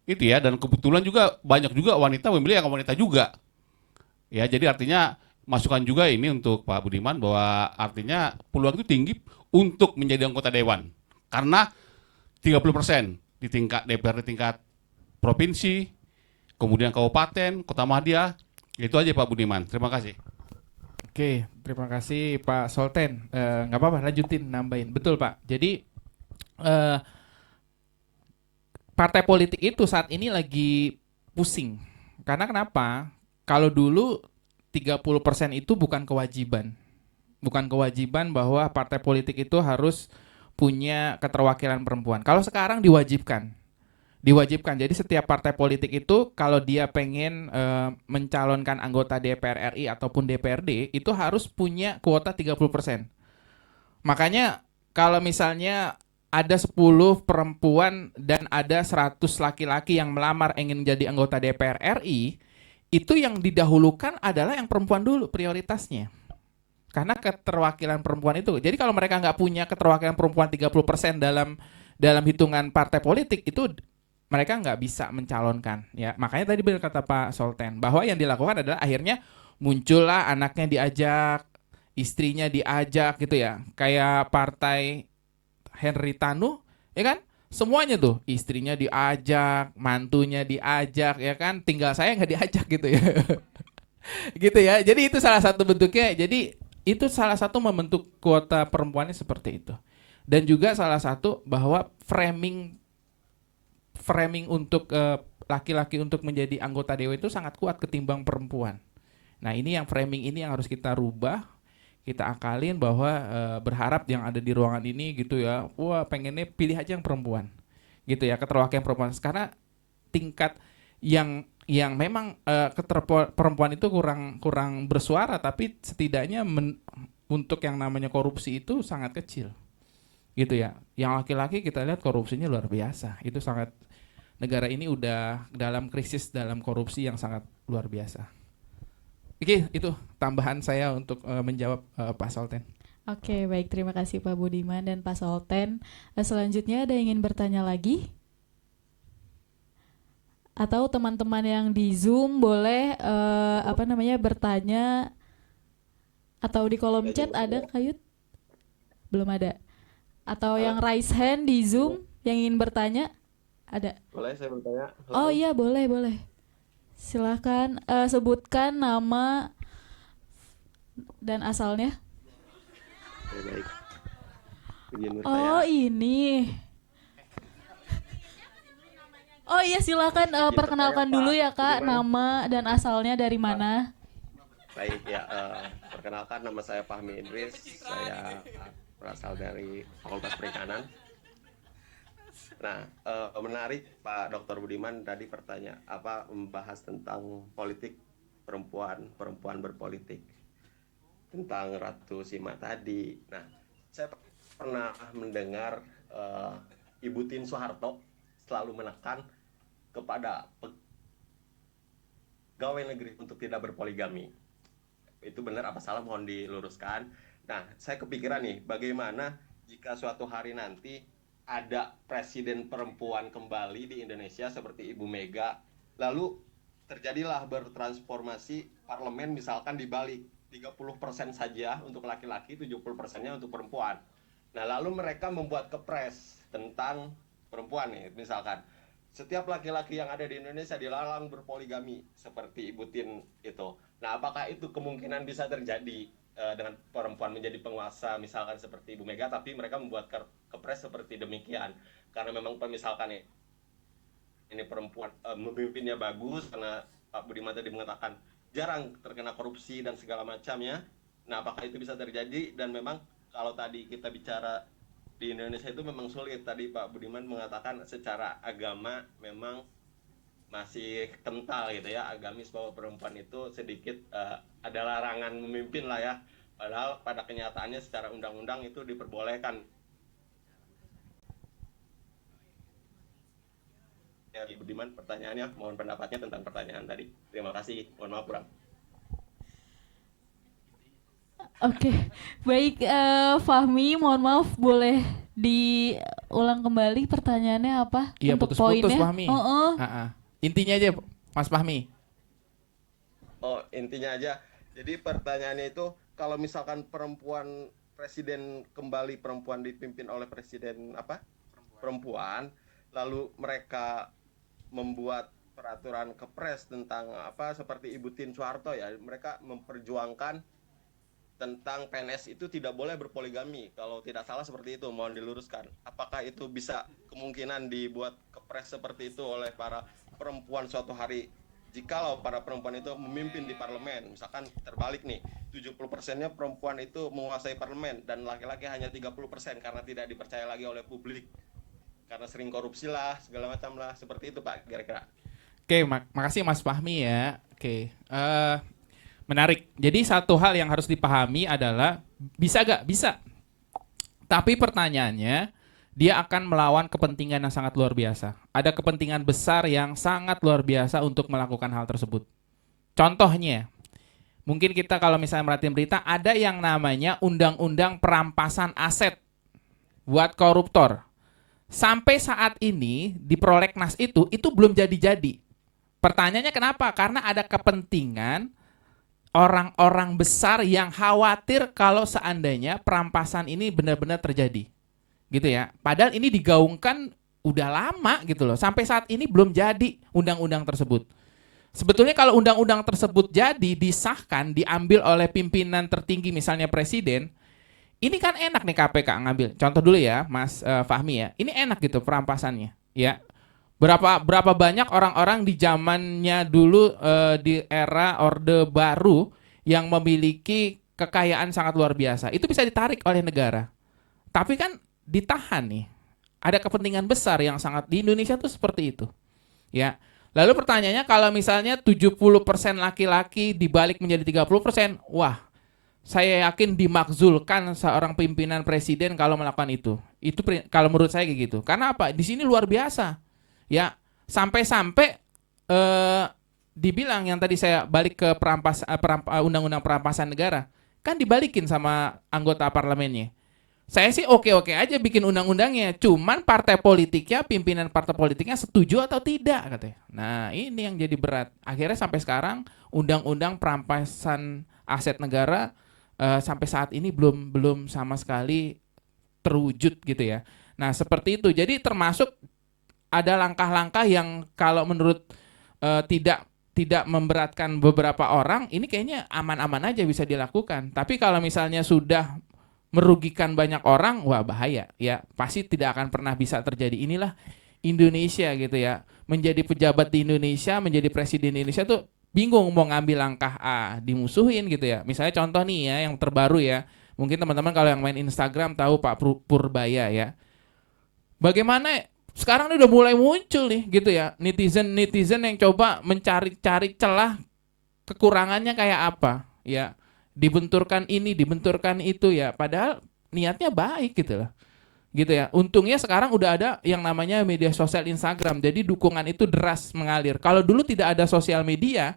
itu ya, dan kebetulan juga banyak juga wanita memilih yang wanita juga. Ya jadi artinya masukan juga ini untuk Pak Budiman bahwa artinya peluang itu tinggi untuk menjadi anggota dewan. Karena 30% di tingkat DPR di tingkat provinsi, kemudian kabupaten, kota madya. Itu aja Pak Budiman. Terima kasih. Oke, terima kasih Pak Solten. Nggak apa-apa, lanjutin, nambahin. Betul Pak. Jadi partai politik itu saat ini lagi pusing. Karena kenapa? Kalau dulu 30% itu bukan kewajiban. Bukan kewajiban bahwa partai politik itu harus punya keterwakilan perempuan. Kalau sekarang diwajibkan. Diwajibkan. Jadi setiap partai politik itu kalau dia pengen mencalonkan anggota DPR RI ataupun DPRD itu harus punya kuota 30%. Makanya kalau misalnya ada 10 perempuan dan ada 100 laki-laki yang melamar ingin jadi anggota DPR RI, itu yang didahulukan adalah yang perempuan dulu prioritasnya. Karena keterwakilan perempuan itu. Jadi kalau mereka nggak punya keterwakilan perempuan 30% dalam hitungan partai politik itu mereka nggak bisa mencalonkan. Ya, makanya tadi benar kata Pak Solten bahwa yang dilakukan adalah akhirnya muncullah anaknya diajak, istrinya diajak gitu ya. Kayak partai Henry Tanu, ya kan? Semuanya tuh, istrinya diajak, mantunya diajak, ya kan? Tinggal saya nggak diajak gitu ya. Gitu ya. Jadi itu salah satu bentuknya. Jadi itu salah satu membentuk kuota perempuannya seperti itu. Dan juga salah satu bahwa framing untuk laki-laki untuk menjadi anggota dewan itu sangat kuat ketimbang perempuan. Nah ini yang framing ini yang harus kita rubah, kita akalin bahwa berharap yang ada di ruangan ini gitu ya, wah pengennya pilih aja yang perempuan, gitu ya, keterwakilan perempuan. Karena tingkat yang memang perempuan itu kurang bersuara, tapi setidaknya untuk yang namanya korupsi itu sangat kecil, gitu ya. Yang laki-laki kita lihat korupsinya luar biasa, itu sangat, negara ini udah dalam krisis dalam korupsi yang sangat luar biasa. Oke, itu tambahan saya untuk menjawab Pak Solten. Oke, baik, terima kasih Pak Budiman dan Pak Solten. Selanjutnya ada yang ingin bertanya lagi? Atau teman-teman yang di Zoom boleh bertanya, atau di kolom chat ada Kayut? Belum ada. Atau yang raise hand di Zoom yang ingin bertanya? Ada. Boleh saya bertanya? Oh iya, boleh. Silakan sebutkan nama dan asalnya. Oke, baik. Izin bertanya. Oh ini. Oh iya, silakan perkenalkan dulu ya Kak, nama dan asalnya dari mana. Baik ya, perkenalkan nama saya Fahmi Idris. Saya berasal dari Fakultas Perikanan. Nah, menarik Pak Dr. Budiman tadi membahas tentang politik perempuan berpolitik, tentang Ratu Sima tadi. Nah, saya pernah mendengar Ibu Tien Soeharto selalu menekan kepada pegawai negeri untuk tidak berpoligami. Itu benar apa salah, mohon diluruskan. Nah, saya kepikiran nih, bagaimana jika suatu hari nanti ada presiden perempuan kembali di Indonesia seperti Ibu Mega, lalu terjadilah bertransformasi parlemen misalkan dibalik 30% saja untuk laki-laki, 70%-nya untuk perempuan. Nah, lalu mereka membuat kepres tentang perempuan nih, misalkan setiap laki-laki yang ada di Indonesia dilarang berpoligami seperti Ibu Tin itu. Nah, apakah itu kemungkinan bisa terjadi dengan perempuan menjadi penguasa misalkan seperti Ibu Mega, tapi mereka membuat kepres seperti demikian karena memang misalkan ini perempuan memimpinnya bagus karena Pak Budiman tadi mengatakan jarang terkena korupsi dan segala macamnya. Nah, apakah itu bisa terjadi? Dan memang kalau tadi kita bicara di Indonesia itu memang sulit. Tadi Pak Budiman mengatakan secara agama memang masih kental gitu ya, agamis, bahwa perempuan itu sedikit ada larangan memimpin lah ya. Padahal pada kenyataannya secara undang-undang itu diperbolehkan. Ya, Ibu Budiman, pertanyaannya, mohon pendapatnya tentang pertanyaan tadi. Terima kasih, mohon maaf kurang. Oke, baik, Fahmi, mohon maaf boleh diulang kembali pertanyaannya apa? Iya, untuk putus-putus, poinnya? Fahmi. Oh, Intinya aja, Mas Fahmi. Oh, intinya aja. Jadi pertanyaannya itu, kalau misalkan perempuan presiden kembali, perempuan dipimpin oleh presiden perempuan, lalu mereka membuat peraturan kepres tentang seperti Ibu Tin Soeharto ya, mereka memperjuangkan tentang PNS itu tidak boleh berpoligami, kalau tidak salah seperti itu, mohon diluruskan. Apakah itu bisa kemungkinan dibuat kepres seperti itu oleh para perempuan suatu hari, jikalau para perempuan itu memimpin di parlemen, misalkan terbalik nih, 70%-nya perempuan itu menguasai parlemen dan laki-laki hanya 30% karena tidak dipercaya lagi oleh publik, karena sering korupsi lah, segala macam lah, seperti itu Pak, kira-kira. Oke, makasih Mas Fahmi ya. Oke, menarik. Jadi satu hal yang harus dipahami adalah bisa gak? Bisa. Tapi pertanyaannya, dia akan melawan kepentingan yang sangat luar biasa. Ada kepentingan besar yang sangat luar biasa untuk melakukan hal tersebut. Contohnya, mungkin kita kalau misalnya merhatiin berita, ada yang namanya undang-undang perampasan aset buat koruptor. Sampai saat ini di prolegnas itu belum jadi-jadi. Pertanyaannya kenapa? Karena ada kepentingan orang-orang besar yang khawatir kalau seandainya perampasan ini benar-benar terjadi. Gitu ya. Padahal ini digaungkan udah lama gitu loh. Sampai saat ini belum jadi undang-undang tersebut. Sebetulnya kalau undang-undang tersebut jadi, disahkan, diambil oleh pimpinan tertinggi misalnya presiden, ini kan enak nih KPK ngambil. Contoh dulu ya, Mas Fahmi ya. Ini enak gitu perampasannya, ya. Berapa banyak orang-orang di zamannya dulu di era Orde Baru yang memiliki kekayaan sangat luar biasa. Itu bisa ditarik oleh negara. Tapi kan ditahan nih. Ada kepentingan besar yang sangat di Indonesia tuh seperti itu. Ya. Lalu pertanyaannya kalau misalnya 70% laki-laki dibalik menjadi 30%, wah, saya yakin dimakzulkan seorang pimpinan presiden kalau melakukan itu. Itu kalau menurut saya kayak gitu. Karena apa? Di sini luar biasa. Ya, sampai-sampai dibilang yang tadi saya balik ke undang-undang perampasan negara, kan dibalikin sama anggota parlemennya. Saya sih oke-oke aja bikin undang-undangnya, cuman partai politiknya, pimpinan partai politiknya setuju atau tidak katanya. Nah, ini yang jadi berat. Akhirnya sampai sekarang undang-undang perampasan aset negara sampai saat ini belum sama sekali terwujud gitu ya. Nah, seperti itu. Jadi termasuk ada langkah-langkah yang kalau menurut tidak memberatkan beberapa orang, ini kayaknya aman-aman aja bisa dilakukan. Tapi kalau misalnya sudah merugikan banyak orang, wah bahaya ya. Pasti tidak akan pernah bisa terjadi. Inilah Indonesia gitu ya. Menjadi pejabat di Indonesia, menjadi presiden di Indonesia tuh bingung mau ngambil langkah A, dimusuhin gitu ya. Misalnya contoh nih ya, yang terbaru ya. Mungkin teman-teman kalau yang main Instagram tahu Pak Purbaya ya. Bagaimana sekarang ini udah mulai muncul nih gitu ya, netizen yang coba mencari-cari celah kekurangannya kayak apa ya, dibenturkan ini, dibenturkan itu ya, padahal niatnya baik gitu lah. Gitu ya. Untungnya sekarang udah ada yang namanya media sosial Instagram. Jadi dukungan itu deras mengalir. Kalau dulu tidak ada sosial media,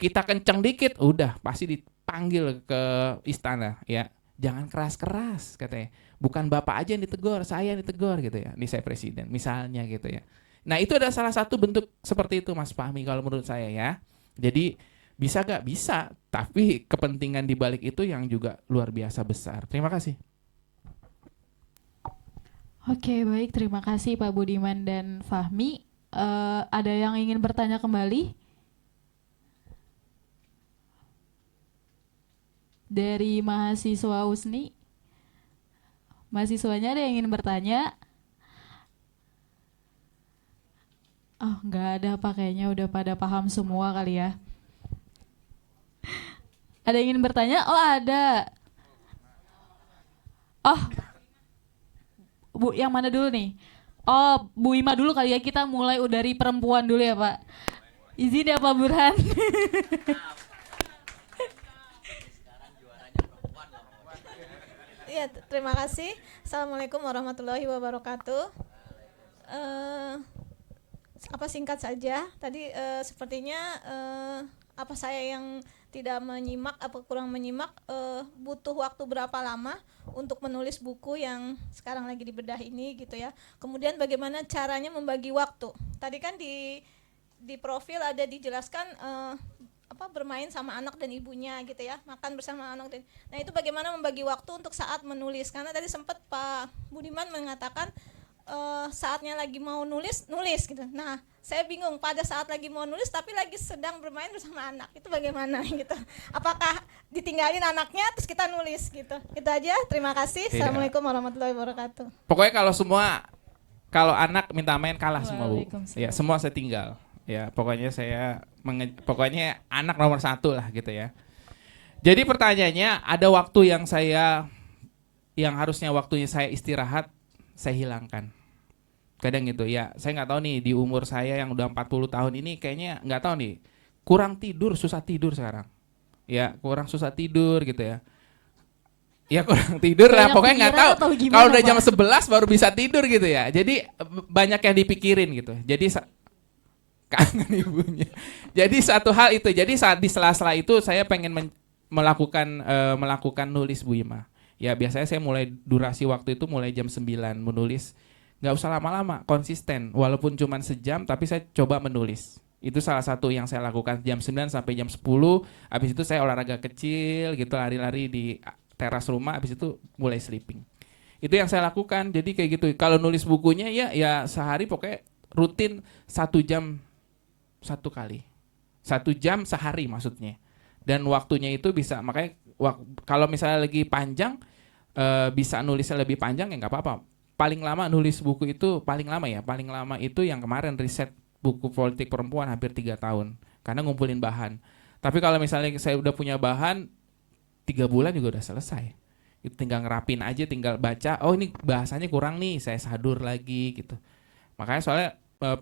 kita kenceng dikit udah pasti dipanggil ke istana ya. Jangan keras-keras katanya. Bukan bapak aja yang ditegur, saya yang ditegur gitu ya. Ini saya presiden misalnya gitu ya. Nah, itu ada salah satu bentuk seperti itu Mas Fahmi kalau menurut saya ya. Jadi bisa gak? Bisa. Tapi kepentingan di balik itu yang juga luar biasa besar. Terima kasih. Oke, baik. Terima kasih Pak Budiman dan Fahmi. Ada yang ingin bertanya kembali? Dari mahasiswa USNI? Mahasiswanya ada yang ingin bertanya? Oh, nggak ada Pak, kayaknya udah pada paham semua kali ya. Ada yang ingin bertanya? Oh, ada. Oh, Bu, yang mana dulu nih? Oh, Bu Ima dulu kali ya, kita mulai dari perempuan dulu ya Pak. Izin ya Pak Burhan. Iya, terima kasih. Assalamualaikum warahmatullahi wabarakatuh. Apa singkat saja? Tadi sepertinya apa saya yang tidak menyimak, apa kurang menyimak, butuh waktu berapa lama untuk menulis buku yang sekarang lagi dibedah ini gitu ya. Kemudian bagaimana caranya membagi waktu? Tadi kan di profil ada dijelaskan bermain sama anak dan ibunya gitu ya, makan bersama anak dan, nah itu bagaimana membagi waktu untuk saat menulis, karena tadi sempat Pak Budiman mengatakan saatnya lagi mau nulis gitu. Nah saya bingung pada saat lagi mau nulis tapi lagi sedang bermain bersama anak, itu bagaimana gitu, apakah ditinggalin anaknya terus kita nulis gitu. Itu aja, terima kasih. Assalamualaikum warahmatullahi wabarakatuh. Pokoknya kalau anak minta main kalah semua Bu. Waalaikumsalam. Ya semua saya tinggal. Ya pokoknya pokoknya anak nomor 1 lah gitu ya. Jadi pertanyaannya, ada waktu yang harusnya waktunya saya istirahat, saya hilangkan. Kadang gitu ya, saya nggak tahu nih di umur saya yang udah 40 tahun ini kayaknya nggak tahu nih, kurang tidur, susah tidur sekarang. Ya kurang susah tidur gitu ya. Ya kurang tidur lah, Banyak pokoknya nggak pikiran tahu. atau gimana, Kalau udah Pak? jam 11 baru bisa tidur gitu ya. Jadi banyak yang dipikirin gitu. Jadi kangen ibunya. Jadi satu hal itu. Jadi saat di sela-sela itu saya pengen melakukan nulis Bu Ima. Ya biasanya saya mulai durasi waktu itu mulai jam 9 menulis. Nggak usah lama-lama, konsisten. Walaupun cuma sejam tapi saya coba menulis. Itu salah satu yang saya lakukan jam 9 sampai jam 10. Habis itu saya olahraga kecil gitu, lari-lari di teras rumah, habis itu mulai sleeping. Itu yang saya lakukan. Jadi kayak gitu. Kalau nulis bukunya ya sehari pokoknya rutin 1 jam 1 kali. 1 jam sehari maksudnya. Dan waktunya itu bisa, makanya kalau misalnya lagi panjang bisa nulisnya lebih panjang ya nggak apa-apa. Paling lama nulis buku itu paling lama itu yang kemarin riset buku politik perempuan hampir 3 tahun karena ngumpulin bahan. Tapi kalau misalnya saya udah punya bahan 3 bulan juga udah selesai. Itu tinggal ngerapin aja, tinggal baca, oh ini bahasanya kurang nih, saya sadur lagi gitu. Makanya soalnya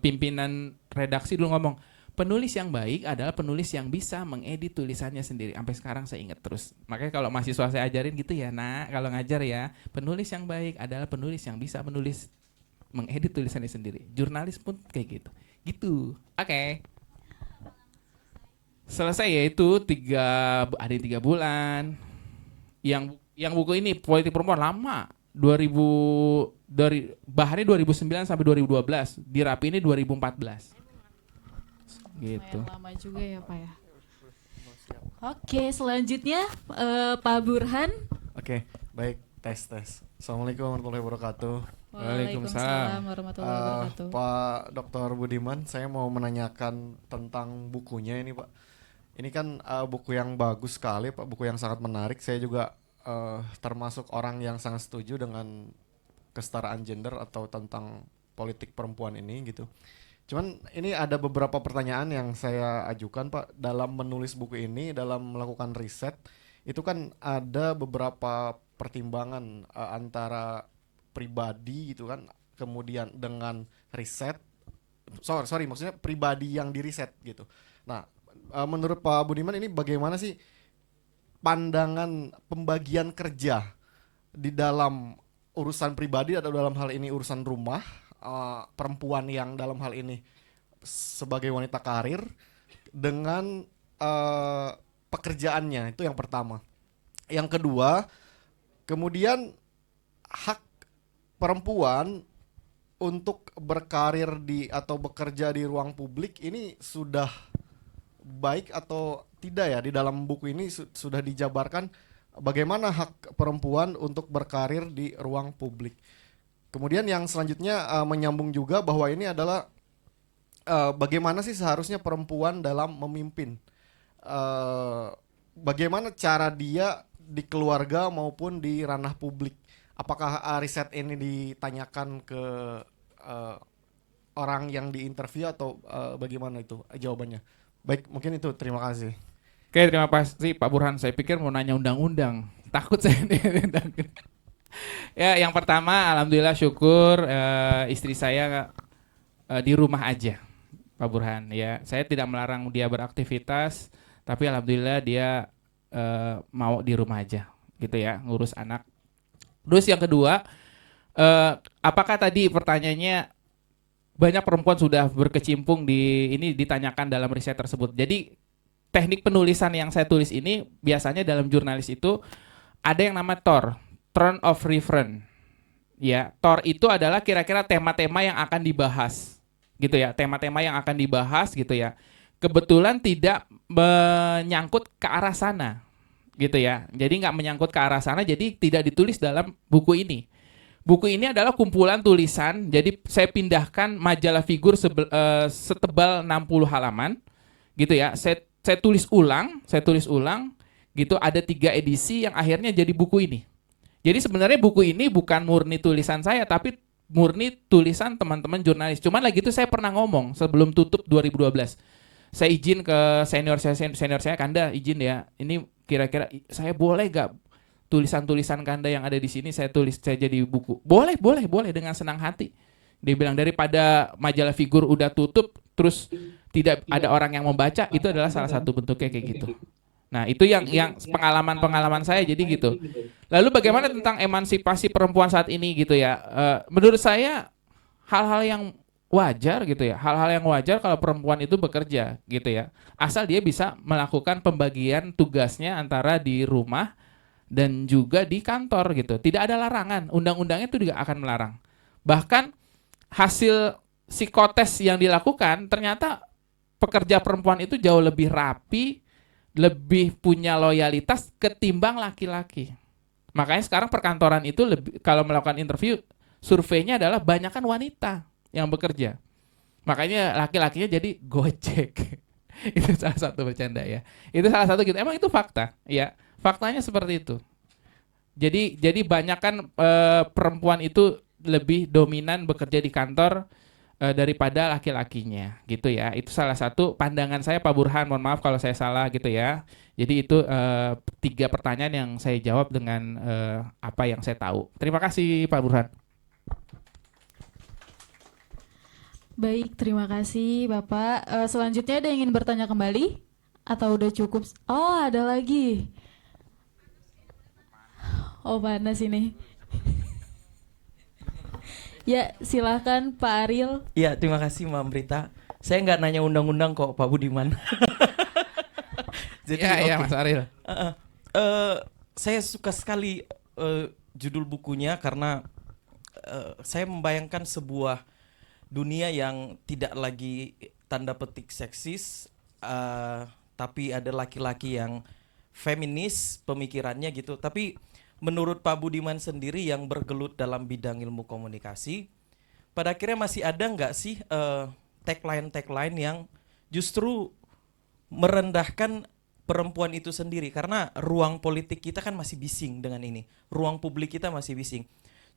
pimpinan redaksi dulu ngomong, penulis yang baik adalah penulis yang bisa mengedit tulisannya sendiri. Sampai sekarang saya ingat terus. Makanya kalau mahasiswa saya ajarin gitu ya, nak, kalau ngajar ya, penulis yang baik adalah penulis yang bisa mengedit tulisannya sendiri. Jurnalis pun kayak gitu. Gitu. Oke. Selesai ya itu 3 bulan. Yang buku ini politik perempuan lama. Dari bahannya 2009 sampai 2012, dirapi ini 2014. Gitu. Lumayan lama juga ya Pak ya. Oke, selanjutnya Pak Burhan. Oke, baik, tes. Assalamualaikum warahmatullahi wabarakatuh. Waalaikumsalam warahmatullahi wabarakatuh. Pak Dr. Budiman, saya mau menanyakan tentang bukunya ini Pak. Ini kan buku yang bagus sekali Pak, buku yang sangat menarik. Saya juga termasuk orang yang sangat setuju dengan kesetaraan gender atau tentang politik perempuan ini gitu. Cuman ini ada beberapa pertanyaan yang saya ajukan Pak dalam menulis buku ini, dalam melakukan riset. Itu kan ada beberapa pertimbangan antara pribadi gitu kan, kemudian dengan riset. Sorry, maksudnya pribadi yang diriset gitu. Nah, menurut Pak Budiman ini bagaimana sih pandangan pembagian kerja di dalam urusan pribadi atau dalam hal ini urusan rumah, perempuan yang dalam hal ini sebagai wanita karir dengan pekerjaannya, itu yang pertama. Yang kedua, kemudian hak perempuan untuk berkarir atau bekerja di ruang publik ini sudah baik atau tidak ya, di dalam buku ini sudah dijabarkan bagaimana hak perempuan untuk berkarir di ruang publik. Kemudian yang selanjutnya menyambung juga bahwa ini adalah bagaimana sih seharusnya perempuan dalam memimpin? Bagaimana cara dia di keluarga maupun di ranah publik? Apakah riset ini ditanyakan ke orang yang diinterview atau bagaimana itu jawabannya? Baik, mungkin itu. Terima kasih. Oke, terima kasih Pak Burhan. Saya pikir mau nanya undang-undang. Takut saya diundang. Ya, yang pertama, alhamdulillah syukur istri saya di rumah aja, Pak Burhan. Ya, saya tidak melarang dia beraktivitas, tapi alhamdulillah dia mau di rumah aja, gitu ya, ngurus anak. Terus yang kedua, apakah tadi pertanyaannya banyak perempuan sudah berkecimpung di ini ditanyakan dalam riset tersebut. Jadi teknik penulisan yang saya tulis ini biasanya dalam jurnalis itu ada yang nama TOR, Turn of Reference. Ya, TOR itu adalah kira-kira tema-tema yang akan dibahas, gitu ya, tema-tema yang akan dibahas, gitu ya. Kebetulan tidak menyangkut ke arah sana, gitu ya. Jadi nggak menyangkut ke arah sana, jadi tidak ditulis dalam buku ini. Buku ini adalah kumpulan tulisan, jadi saya pindahkan majalah figur setebal 60 halaman, gitu ya. Saya tulis ulang, gitu. Ada 3 edisi yang akhirnya jadi buku ini. Jadi sebenarnya buku ini bukan murni tulisan saya, tapi murni tulisan teman-teman jurnalis. Cuman lagi itu saya pernah ngomong sebelum tutup 2012. Saya izin ke senior saya, Kanda izin ya. Ini kira-kira saya boleh gak tulisan-tulisan Kanda yang ada di sini saya tulis saya jadi buku? Boleh dengan senang hati. Dia bilang daripada majalah figur udah tutup terus tidak ada orang yang membaca, itu adalah salah satu bentuknya kayak gitu. Nah, itu yang pengalaman saya jadi gitu. Lalu bagaimana tentang emansipasi perempuan saat ini gitu ya? Menurut saya hal-hal yang wajar gitu ya. Hal-hal yang wajar kalau perempuan itu bekerja gitu ya. Asal dia bisa melakukan pembagian tugasnya antara di rumah dan juga di kantor gitu. Tidak ada larangan. Undang-undangnya itu juga akan melarang. Bahkan hasil psikotes yang dilakukan ternyata pekerja perempuan itu jauh lebih rapi, lebih punya loyalitas ketimbang laki-laki. Makanya sekarang perkantoran itu kalau melakukan interview, surveinya adalah banyakkan wanita yang bekerja. Makanya laki-lakinya jadi Gojek. Itu salah satu bercanda ya. Itu salah satu gitu. Emang itu fakta, ya. Faktanya seperti itu. Jadi banyakkan perempuan itu lebih dominan bekerja di kantor daripada laki-lakinya gitu ya. Itu salah satu pandangan saya Pak Burhan, mohon maaf kalau saya salah gitu ya. Jadi itu 3 pertanyaan yang saya jawab dengan apa yang saya tahu. Terima kasih Pak Burhan. Baik, terima kasih Bapak. Selanjutnya ada yang ingin bertanya kembali? Atau udah cukup? Oh, ada lagi. Oh, panas ini. Ya, silakan Pak Ariel. Iya, terima kasih Mbak Brita. Saya nggak nanya undang-undang kok Pak Budiman. Jadi ya, Mas Ariel. Saya suka sekali judul bukunya karena saya membayangkan sebuah dunia yang tidak lagi tanda petik seksis, tapi ada laki-laki yang feminis pemikirannya gitu. Tapi menurut Pak Budiman sendiri yang bergelut dalam bidang ilmu komunikasi, pada akhirnya masih ada nggak sih tagline-tagline yang justru merendahkan perempuan itu sendiri? Karena ruang politik kita kan masih bising dengan ini, ruang publik kita masih bising.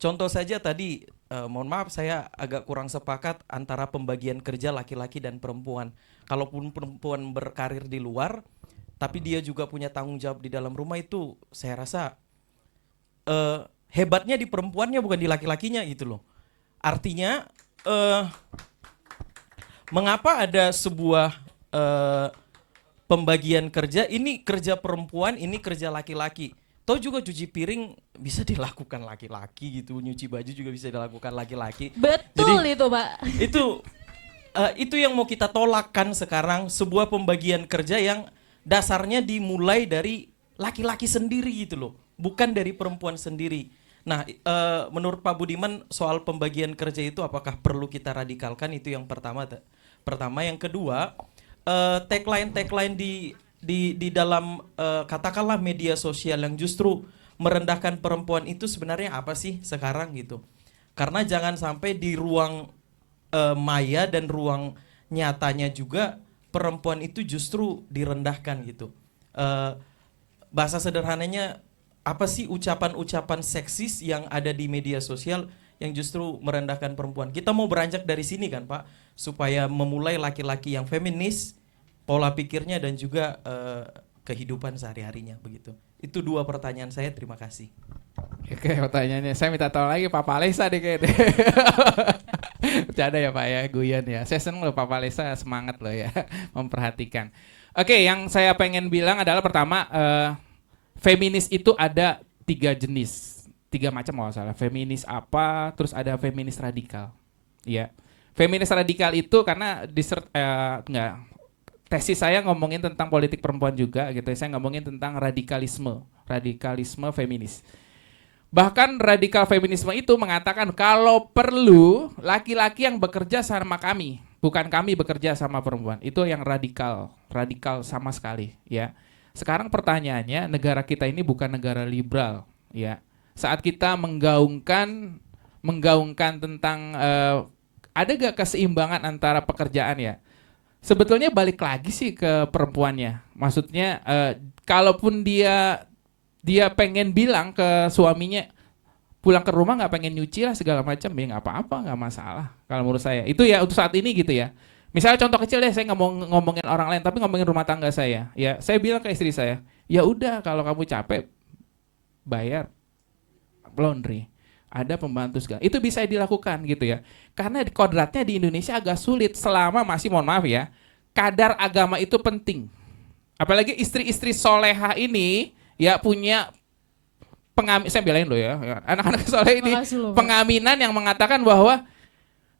Contoh saja tadi, mohon maaf saya agak kurang sepakat antara pembagian kerja laki-laki dan perempuan. Kalaupun perempuan berkarir di luar, tapi dia juga punya tanggung jawab di dalam rumah, itu saya rasa hebatnya di perempuannya bukan di laki-lakinya gitu loh. Artinya mengapa ada sebuah pembagian kerja, ini kerja perempuan, ini kerja laki-laki. Toh juga cuci piring bisa dilakukan laki-laki gitu, nyuci baju juga bisa dilakukan laki-laki. Betul. Jadi, itu Pak. Itu yang mau kita tolakkan sekarang, sebuah pembagian kerja yang dasarnya dimulai dari laki-laki sendiri gitu loh, bukan dari perempuan sendiri. Nah, menurut Pak Budiman soal pembagian kerja itu apakah perlu kita radikalkan? Itu yang pertama. Yang kedua, tagline di dalam katakanlah media sosial yang justru merendahkan perempuan itu sebenarnya apa sih sekarang gitu? Karena jangan sampai di ruang maya dan ruang nyatanya juga perempuan itu justru direndahkan gitu. Bahasa sederhananya, apa sih ucapan-ucapan seksis yang ada di media sosial yang justru merendahkan perempuan? Kita mau beranjak dari sini kan Pak, supaya memulai laki-laki yang feminis, pola pikirnya dan juga kehidupan sehari-harinya begitu. Itu 2 pertanyaan saya, terima kasih. Oke, pertanyaannya saya minta tolong lagi Pak Palesa deh kayaknya. Bercanda ya Pak ya, guyon ya. Saya seneng loh Pak Palesa, semangat loh ya memperhatikan. Oke, yang saya pengen bilang adalah pertama, feminis itu ada 3 jenis, 3 macam kalau salah. Feminis apa, terus ada feminis radikal. Ya, feminis radikal itu karena tesis saya ngomongin tentang politik perempuan juga gitu. Saya ngomongin tentang radikalisme feminis. Bahkan radikal feminisme itu mengatakan kalau perlu laki-laki yang bekerja sama kami, bukan kami bekerja sama perempuan. Itu yang radikal sama sekali, ya. Sekarang pertanyaannya, negara kita ini bukan negara liberal, ya. Saat kita menggaungkan tentang ada gak keseimbangan antara pekerjaan ya? Sebetulnya balik lagi sih ke perempuannya. Maksudnya kalaupun dia pengen bilang ke suaminya pulang ke rumah nggak pengen nyuci lah segala macam, ya nggak apa-apa, nggak masalah. Kalau menurut saya itu ya untuk saat ini gitu ya. Misalnya contoh kecil deh, saya ngomongin orang lain, tapi ngomongin rumah tangga saya. Ya saya bilang ke istri saya, ya udah kalau kamu capek bayar laundry. Ada pembantu segala. Itu bisa dilakukan gitu ya. Karena kodratnya di Indonesia agak sulit selama masih, mohon maaf ya, kadar agama itu penting. Apalagi istri-istri soleha ini ya punya saya belain loh ya. Anak-anak soleh ini pengaminan yang mengatakan bahwa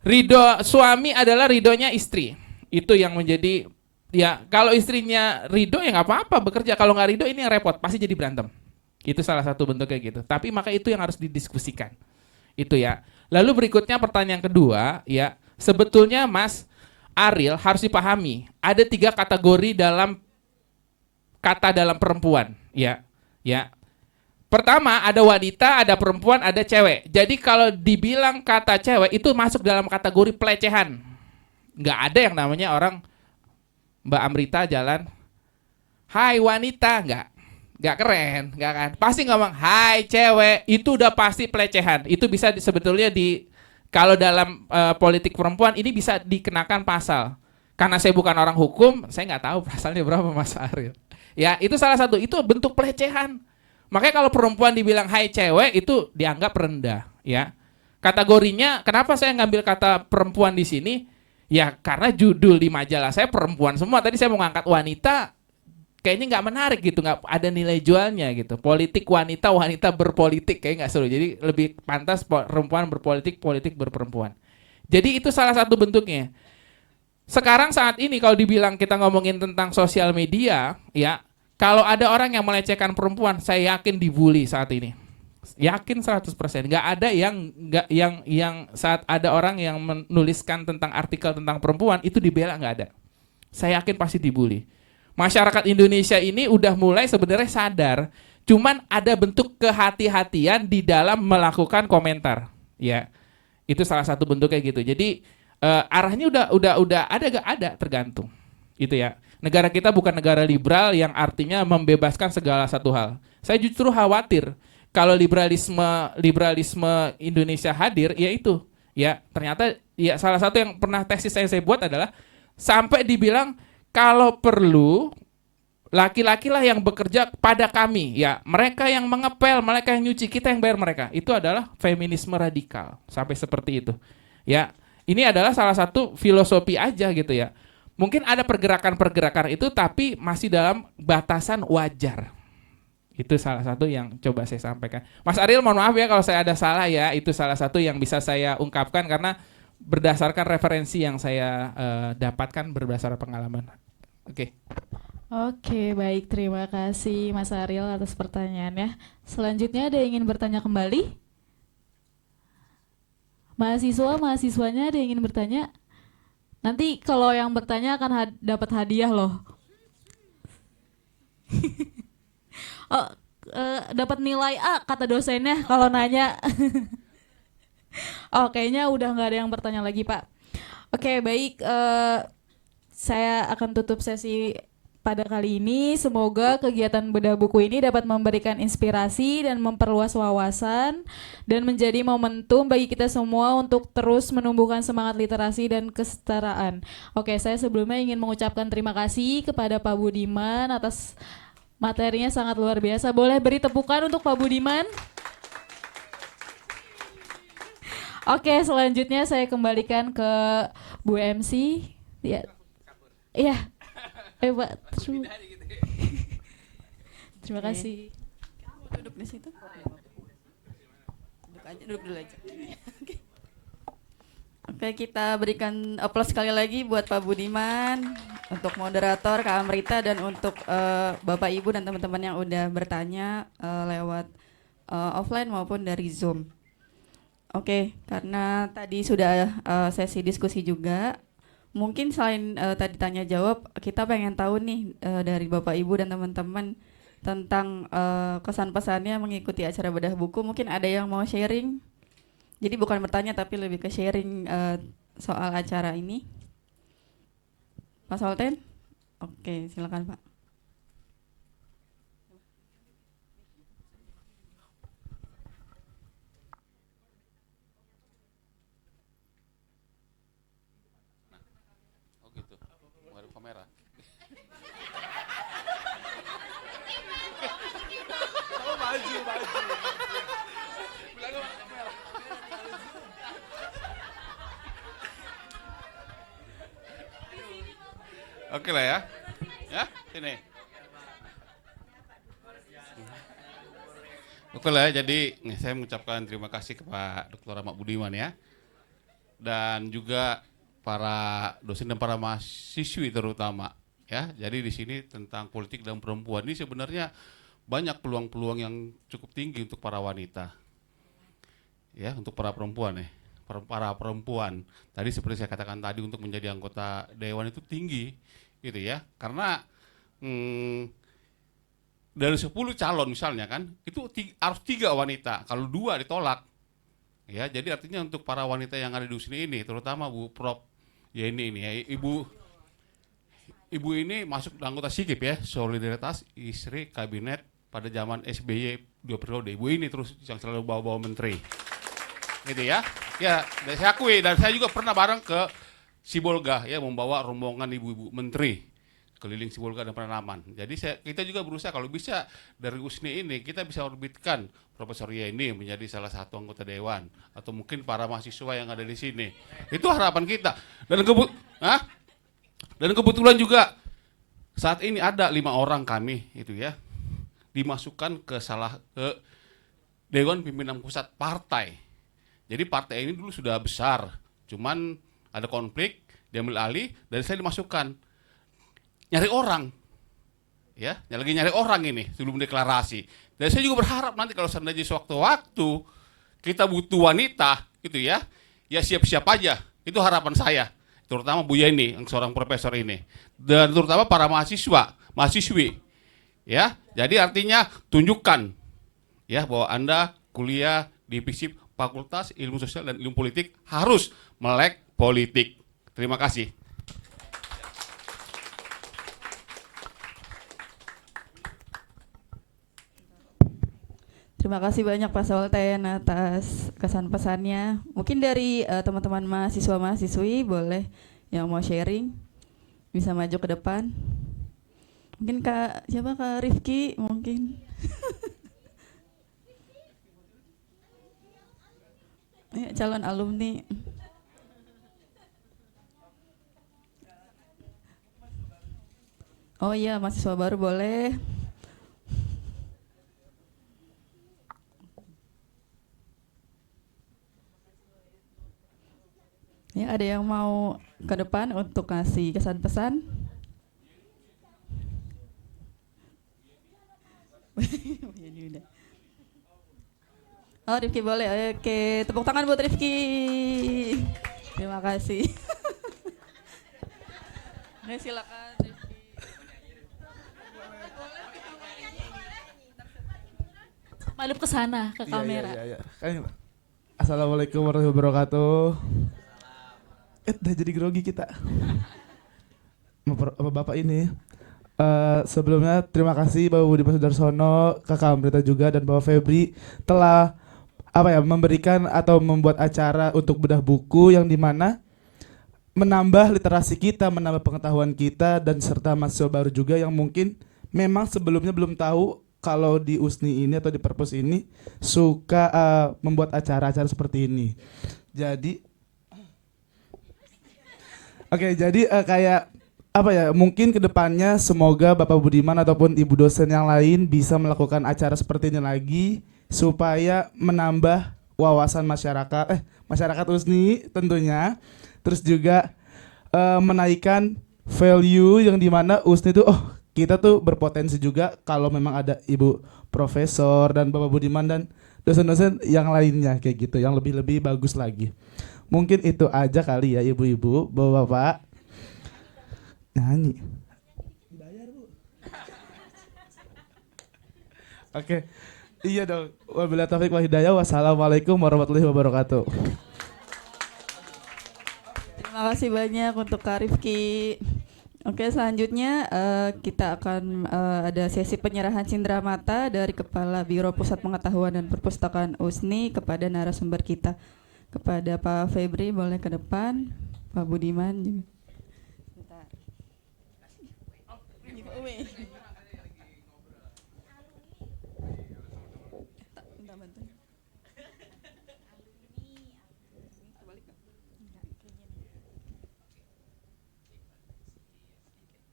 ridho suami adalah ridhonya istri. Itu yang menjadi, ya kalau istrinya ridho ya nggak apa-apa bekerja. Kalau nggak ridho ini yang repot, pasti jadi berantem. Itu salah satu bentuk kayak gitu. Tapi maka itu yang harus didiskusikan. Itu ya. Lalu berikutnya pertanyaan kedua, ya, sebetulnya Mas Ariel harus dipahami, ada 3 kategori dalam perempuan, ya. Ya. Pertama, ada wanita, ada perempuan, ada cewek. Jadi kalau dibilang kata cewek itu masuk dalam kategori pelecehan. Nggak ada yang namanya orang Mbak Amrita jalan, "Hai wanita," nggak keren, nggak kan? Pasti ngomong, "Hai cewek," itu udah pasti pelecehan. Itu bisa sebetulnya kalau dalam politik perempuan ini bisa dikenakan pasal. Karena saya bukan orang hukum, saya nggak tahu pasalnya berapa Mas Ariel. Ya itu salah satu, itu bentuk pelecehan. Makanya kalau perempuan dibilang "hai cewek" itu dianggap rendah. Ya kategorinya, kenapa saya ngambil kata perempuan di sini? Ya karena judul di majalah saya perempuan semua. Tadi saya mau ngangkat wanita, kayaknya nggak menarik gitu, nggak ada nilai jualnya gitu. Politik wanita berpolitik kayak nggak seru. Jadi lebih pantas perempuan berpolitik, politik berperempuan. Jadi itu salah satu bentuknya. Sekarang saat ini kalau dibilang kita ngomongin tentang sosial media, ya kalau ada orang yang melecehkan perempuan, saya yakin dibully saat ini. Yakin 100%. Nggak ada yang saat ada orang yang menuliskan tentang artikel tentang perempuan itu dibela, nggak ada. Saya yakin pasti dibully. Masyarakat Indonesia ini udah mulai sebenarnya sadar, cuman ada bentuk kehati-hatian di dalam melakukan komentar, ya. Itu salah satu bentuk kayak gitu. Jadi arahnya udah ada gak ada, tergantung. Gitu ya. Negara kita bukan negara liberal yang artinya membebaskan segala satu hal. Saya justru khawatir kalau liberalisme Indonesia hadir, ya itu. Ya, ternyata ya salah satu yang pernah tesis saya buat adalah sampai dibilang kalau perlu laki-laki lah yang bekerja pada kami, ya mereka yang mengepel, mereka yang nyuci, kita yang bayar mereka. Itu adalah feminisme radikal, sampai seperti itu. Ya, ini adalah salah satu filosofi aja gitu ya. Mungkin ada pergerakan-pergerakan itu, tapi masih dalam batasan wajar. Itu salah satu yang coba saya sampaikan. Mas Ariel, mohon maaf ya kalau saya ada salah ya. Itu salah satu yang bisa saya ungkapkan karena berdasarkan referensi yang saya dapatkan berdasarkan pengalaman. Oke. Oke, baik. Terima kasih Mas Ariel atas pertanyaannya. Selanjutnya ada yang ingin bertanya kembali? Mahasiswanya ada yang ingin bertanya? Nanti kalau yang bertanya akan dapat hadiah loh. Dapat nilai A kata dosennya kalau nanya. Kayaknya udah nggak ada yang bertanya lagi Pak. Oke, baik. saya akan tutup sesi pada kali ini. Semoga kegiatan bedah buku ini dapat memberikan inspirasi dan memperluas wawasan dan menjadi momentum bagi kita semua untuk terus menumbuhkan semangat literasi dan kesetaraan. Oke, saya sebelumnya ingin mengucapkan terima kasih kepada Pak Budiman atas materinya sangat luar biasa. Boleh beri tepukan untuk Pak Budiman? Oke, selanjutnya saya kembalikan ke Bu MC. Ya. Iya. Pak. Terima kasih. Duduk di situ. Duduk dulu aja. Oke, kita berikan aplaus sekali lagi buat Pak Budiman, untuk moderator Kak Amrita, dan untuk Bapak Ibu dan teman-teman yang udah bertanya lewat offline maupun dari Zoom. Oke, karena tadi sudah sesi diskusi juga, mungkin selain tadi tanya jawab, kita pengen tahu nih dari Bapak Ibu dan teman-teman tentang kesan pesannya mengikuti acara bedah buku. Mungkin ada yang mau sharing? Jadi bukan bertanya tapi lebih ke sharing soal acara ini. Pak Solten? Oke, silakan Pak. Oh gitu. Menghadap kamera. Oke lah ya. Ya, sini. Oke lah ya, jadi saya mengucapkan terima kasih kepada Dr. Ahmad Budiman ya. Dan juga para dosen dan para mahasiswi terutama ya. Jadi di sini tentang politik dan perempuan ini sebenarnya banyak peluang-peluang yang cukup tinggi untuk para wanita. Ya, untuk para perempuan ya. Para perempuan. Tadi seperti saya katakan tadi, untuk menjadi anggota dewan itu tinggi gitu ya. Karena dari 10 calon misalnya kan, itu harus 3 wanita. Kalau 2 ditolak. Ya, jadi artinya untuk para wanita yang ada di sini ini, terutama Bu Prof, ya ini ya, Ibu ini masuk anggota SIGIP ya, Solidaritas Istri Kabinet pada zaman SBY 2 periode. Ibu ini terus yang selalu bawa-bawa menteri. Gitu ya. Ya, saya akui, dan saya juga pernah bareng ke Sibolga ya, membawa rombongan ibu-ibu menteri keliling Sibolga dan Pranamanan. Jadi kita juga berusaha kalau bisa dari USNI ini kita bisa orbitkan Profesor Yeni menjadi salah satu anggota dewan, atau mungkin para mahasiswa yang ada di sini. Itu harapan kita. Dan kebetulan juga saat ini ada 5 orang kami itu ya dimasukkan ke Dewan Pimpinan Pusat Partai. Jadi partai ini dulu sudah besar, cuman ada konflik, diambil alih, dan saya dimasukkan. Nyari orang, ya, lagi nyari orang ini sebelum deklarasi. Dan saya juga berharap nanti kalau seandainya sewaktu-waktu kita butuh wanita, gitu ya siap-siap aja. Itu harapan saya, terutama Bu Yeni, yang seorang profesor ini, dan terutama para mahasiswi, ya. Jadi artinya tunjukkan, ya, bahwa Anda kuliah di FISIP Fakultas Ilmu Sosial dan Ilmu Politik harus melek politik. Terima kasih. Terima kasih banyak Pak Solten atas kesan pesannya. Mungkin dari teman-teman mahasiswa-mahasiswi boleh yang mau sharing bisa maju ke depan. Mungkin Kak Rifki mungkin. Ya, calon alumni. Oh iya, mahasiswa baru boleh. Ya, ada yang mau ke depan untuk kasih kesan pesan? Oh, Rifki boleh. Oke, tepuk tangan buat Rifki. Terima kasih. Oke, silakan Rifki. Malu ke sana, ke kamera. Iya. Assalamualaikum warahmatullahi wabarakatuh. Udah jadi grogi kita. bapak-bapak ini. Sebelumnya terima kasih Bapak Budiman Sudarsono, Kakak Amrita juga dan Bapak Febri telah memberikan atau membuat acara untuk bedah buku yang dimana menambah literasi kita, menambah pengetahuan kita dan serta mahasiswa baru juga yang mungkin memang sebelumnya belum tahu kalau di USNI ini atau di Perpus ini suka membuat acara-acara seperti ini. Jadi kayak mungkin kedepannya semoga Bapak Budiman ataupun Ibu dosen yang lain bisa melakukan acara seperti ini lagi supaya menambah wawasan masyarakat USNI tentunya, terus juga menaikkan value yang dimana USNI itu kita tuh berpotensi juga kalau memang ada Ibu Profesor dan Bapak Budiman dan dosen-dosen yang lainnya kayak gitu yang lebih bagus lagi. Mungkin itu aja kali ya ibu-ibu, bapak-bapak. Nyanyi. Dibayar, Bu. Oke. Iya dong. Wabillahi taufiq wal hidayah. Wassalamualaikum warahmatullahi wabarakatuh. Terima kasih banyak untuk Kak Rifki. Oke, selanjutnya kita akan ada sesi penyerahan cindramata dari Kepala Biro Pusat Pengetahuan dan Perpustakaan USNI kepada narasumber kita. Kepada Pak Febri boleh ke depan, Pak Budiman juga. Bentar.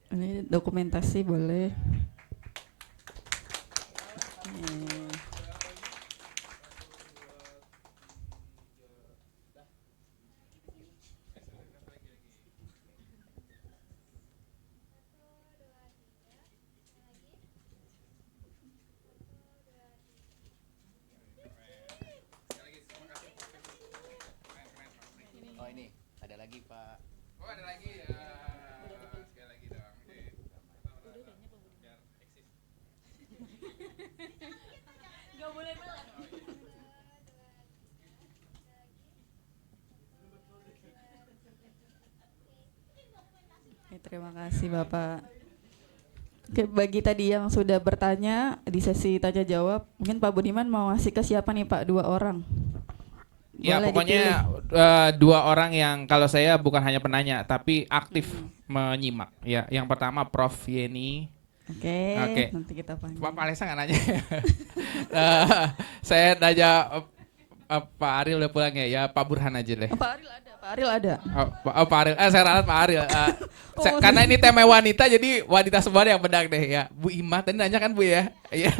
Ini dokumentasi boleh. Oh ini ada lagi Pak. Oh ada lagi ya. Sekali lagi dong. Gak boleh melek. Oke, terima kasih Bapak. Oke, bagi tadi yang sudah bertanya di sesi tanya jawab, mungkin Pak Budiman mau ngasih ke siapa nih Pak? 2 orang. Ya Boleh pokoknya dipilih. 2 orang yang kalau saya bukan hanya penanya tapi aktif menyimak. Ya, yang pertama Prof Yeni. Oke, Oke. nanti kita panggil. Pak Alesa nggak nanya. Saya nanya Pak Ariel udah pulang ya Pak Burhan aja deh. Pak Ariel ada, Pak Ariel ada. Pak Ariel, saya ralat Pak Ariel. Karena ini tema wanita jadi wanita semua yang bedak deh ya. Bu Ima tadi nanya kan Bu ya. Iya.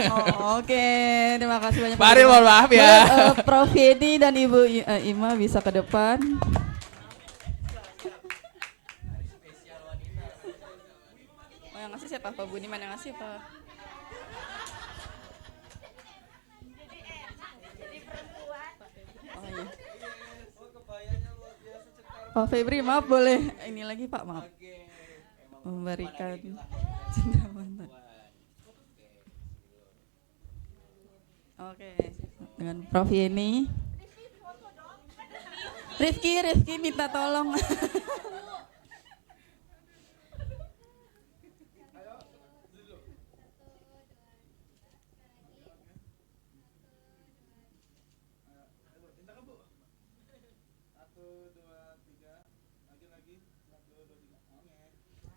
Oke, terima kasih banyak. Pak Ariel mohon maaf ya. Boleh, Prof Yedi dan Ibu Ima bisa ke depan. Oh, yang ngasih siapa? Pak Budiman yang ngasih Pak. Oh, iya. Pak Febri maaf boleh ini lagi Pak maaf memberikan cendramata. Oke, dengan Prof Yeni. Rifki minta tolong.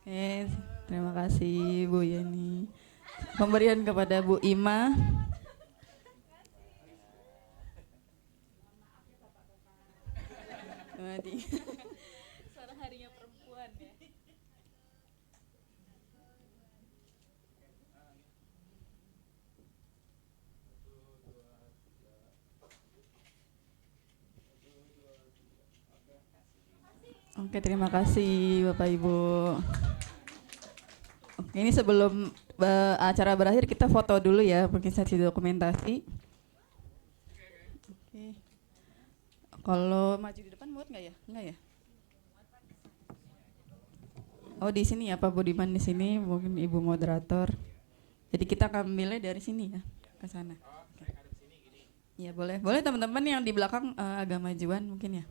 Oke, terima kasih Bu Yeni. Pemberian kepada Bu Ima. Suara harinya perempuan ya. Oke, terima kasih Bapak Ibu. Oke, ini sebelum acara berakhir kita foto dulu ya, mungkin sesi dokumentasi. Oke. Kalau maju di depan muat nggak ya? Nggak ya? Oh di sini ya Pak Budiman di sini, mungkin Ibu moderator. Jadi kita ambilnya dari sini ya, ke sana. Oke. Ya boleh, boleh teman-teman yang di belakang agak majuan mungkin ya.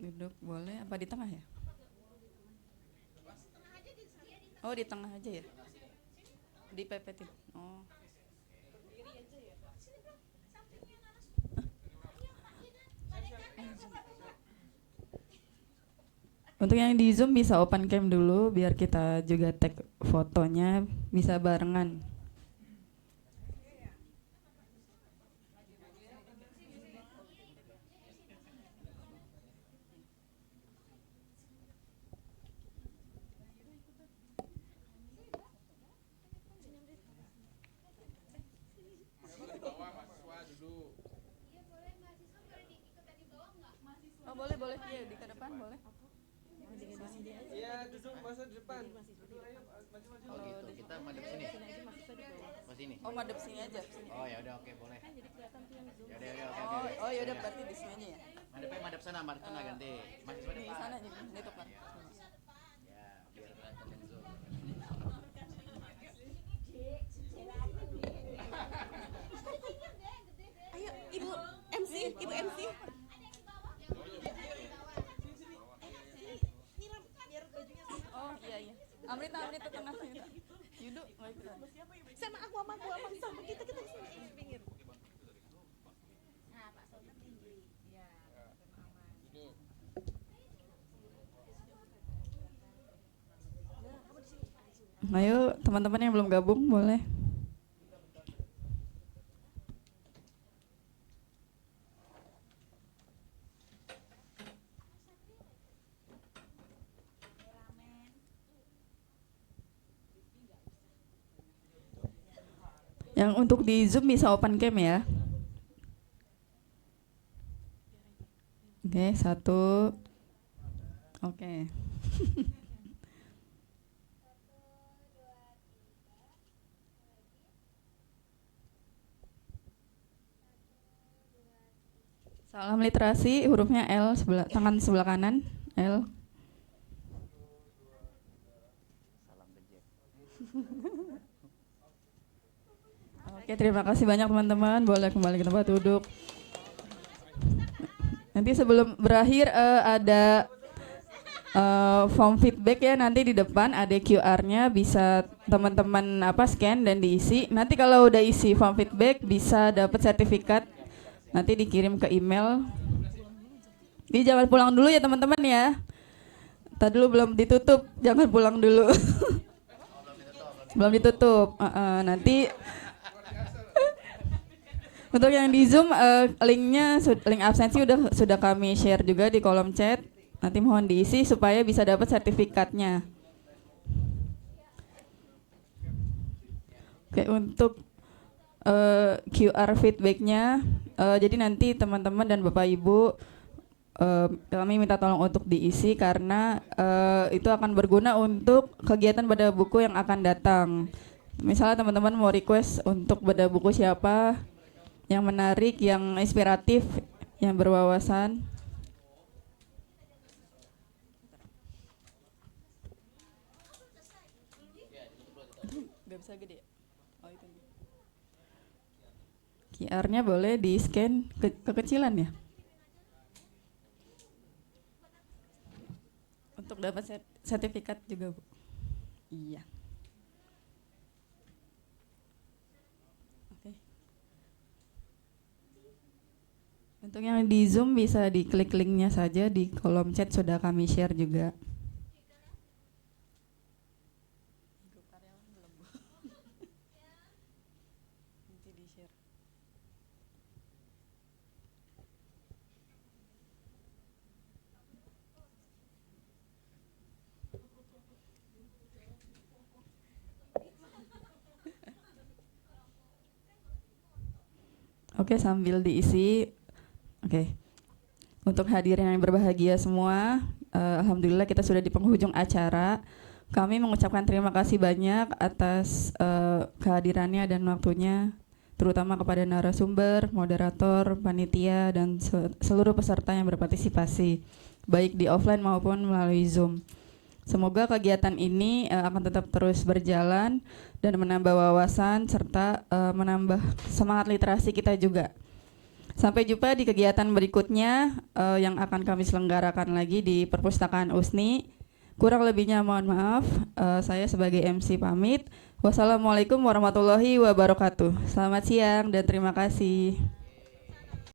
Duduk boleh apa di tengah ya? Oh, di tengah aja ya? Di pepetin. Oh. Untuk yang di Zoom bisa open cam dulu biar kita juga tag fotonya bisa barengan. Oh, boleh, boleh. Iya, di ke depan boleh. Iya, duduk masa di depan. Oh gitu, kita madep sini. Oh sini. Oh, madep sini aja. Sini. Oh ya udah oke boleh. Ya udah oke. Oh, oh ya udah berarti di sini aja ya. Madep sana ganti. Mahasiswa Di depan. sana aja, di depan. Ya, biar kelihatan yang zoom. Ayo, Ibu MC, Ibu MC. Oh, iya iya. Amrita ke tengah sini. Yudu, nggak ikutan. Sama aku sama kita di sini di pinggir. Ayo, teman-teman yang belum gabung boleh. Yang untuk di Zoom bisa open cam ya. Oke, satu. Oke. Salam literasi, hurufnya L tangan sebelah kanan, L. Oke, terima kasih banyak teman-teman. Boleh kembali ke tempat duduk. Nanti sebelum berakhir ada form feedback ya, nanti di depan ada QR-nya, bisa teman-teman scan dan diisi. Nanti kalau udah isi form feedback bisa dapat sertifikat. Nanti dikirim ke email. Jadi jangan pulang dulu ya teman-teman ya. Tadi dulu belum ditutup, jangan pulang dulu. Belum ditutup. Nanti untuk yang di Zoom link absensi sudah kami share juga di kolom chat. Nanti mohon diisi supaya bisa dapat sertifikatnya. Oke, untuk QR feedbacknya, jadi nanti teman-teman dan Bapak Ibu kami minta tolong untuk diisi karena itu akan berguna untuk kegiatan bedah buku yang akan datang. Misalnya teman-teman mau request untuk bedah buku siapa yang menarik, yang inspiratif, yang berwawasan. Gak bisa gede. Oh itu. QR-nya boleh di scan kekecilan ya. Untuk dapat sertifikat juga, Bu. Iya. Oke. Untuk yang di Zoom bisa diklik linknya saja di kolom chat, sudah kami share juga. Oke, sambil diisi. Oke. Untuk hadirin yang berbahagia semua, alhamdulillah kita sudah di penghujung acara. Kami mengucapkan terima kasih banyak atas kehadirannya dan waktunya, terutama kepada narasumber, moderator, panitia, dan seluruh peserta yang berpartisipasi, baik di offline maupun melalui Zoom. Semoga kegiatan ini akan tetap terus berjalan dan menambah wawasan serta menambah semangat literasi kita juga. Sampai jumpa di kegiatan berikutnya yang akan kami selenggarakan lagi di Perpustakaan USNI Kurang lebihnya mohon maaf. Saya sebagai MC pamit. Wassalamualaikum warahmatullahi wabarakatuh. Selamat siang dan terima kasih.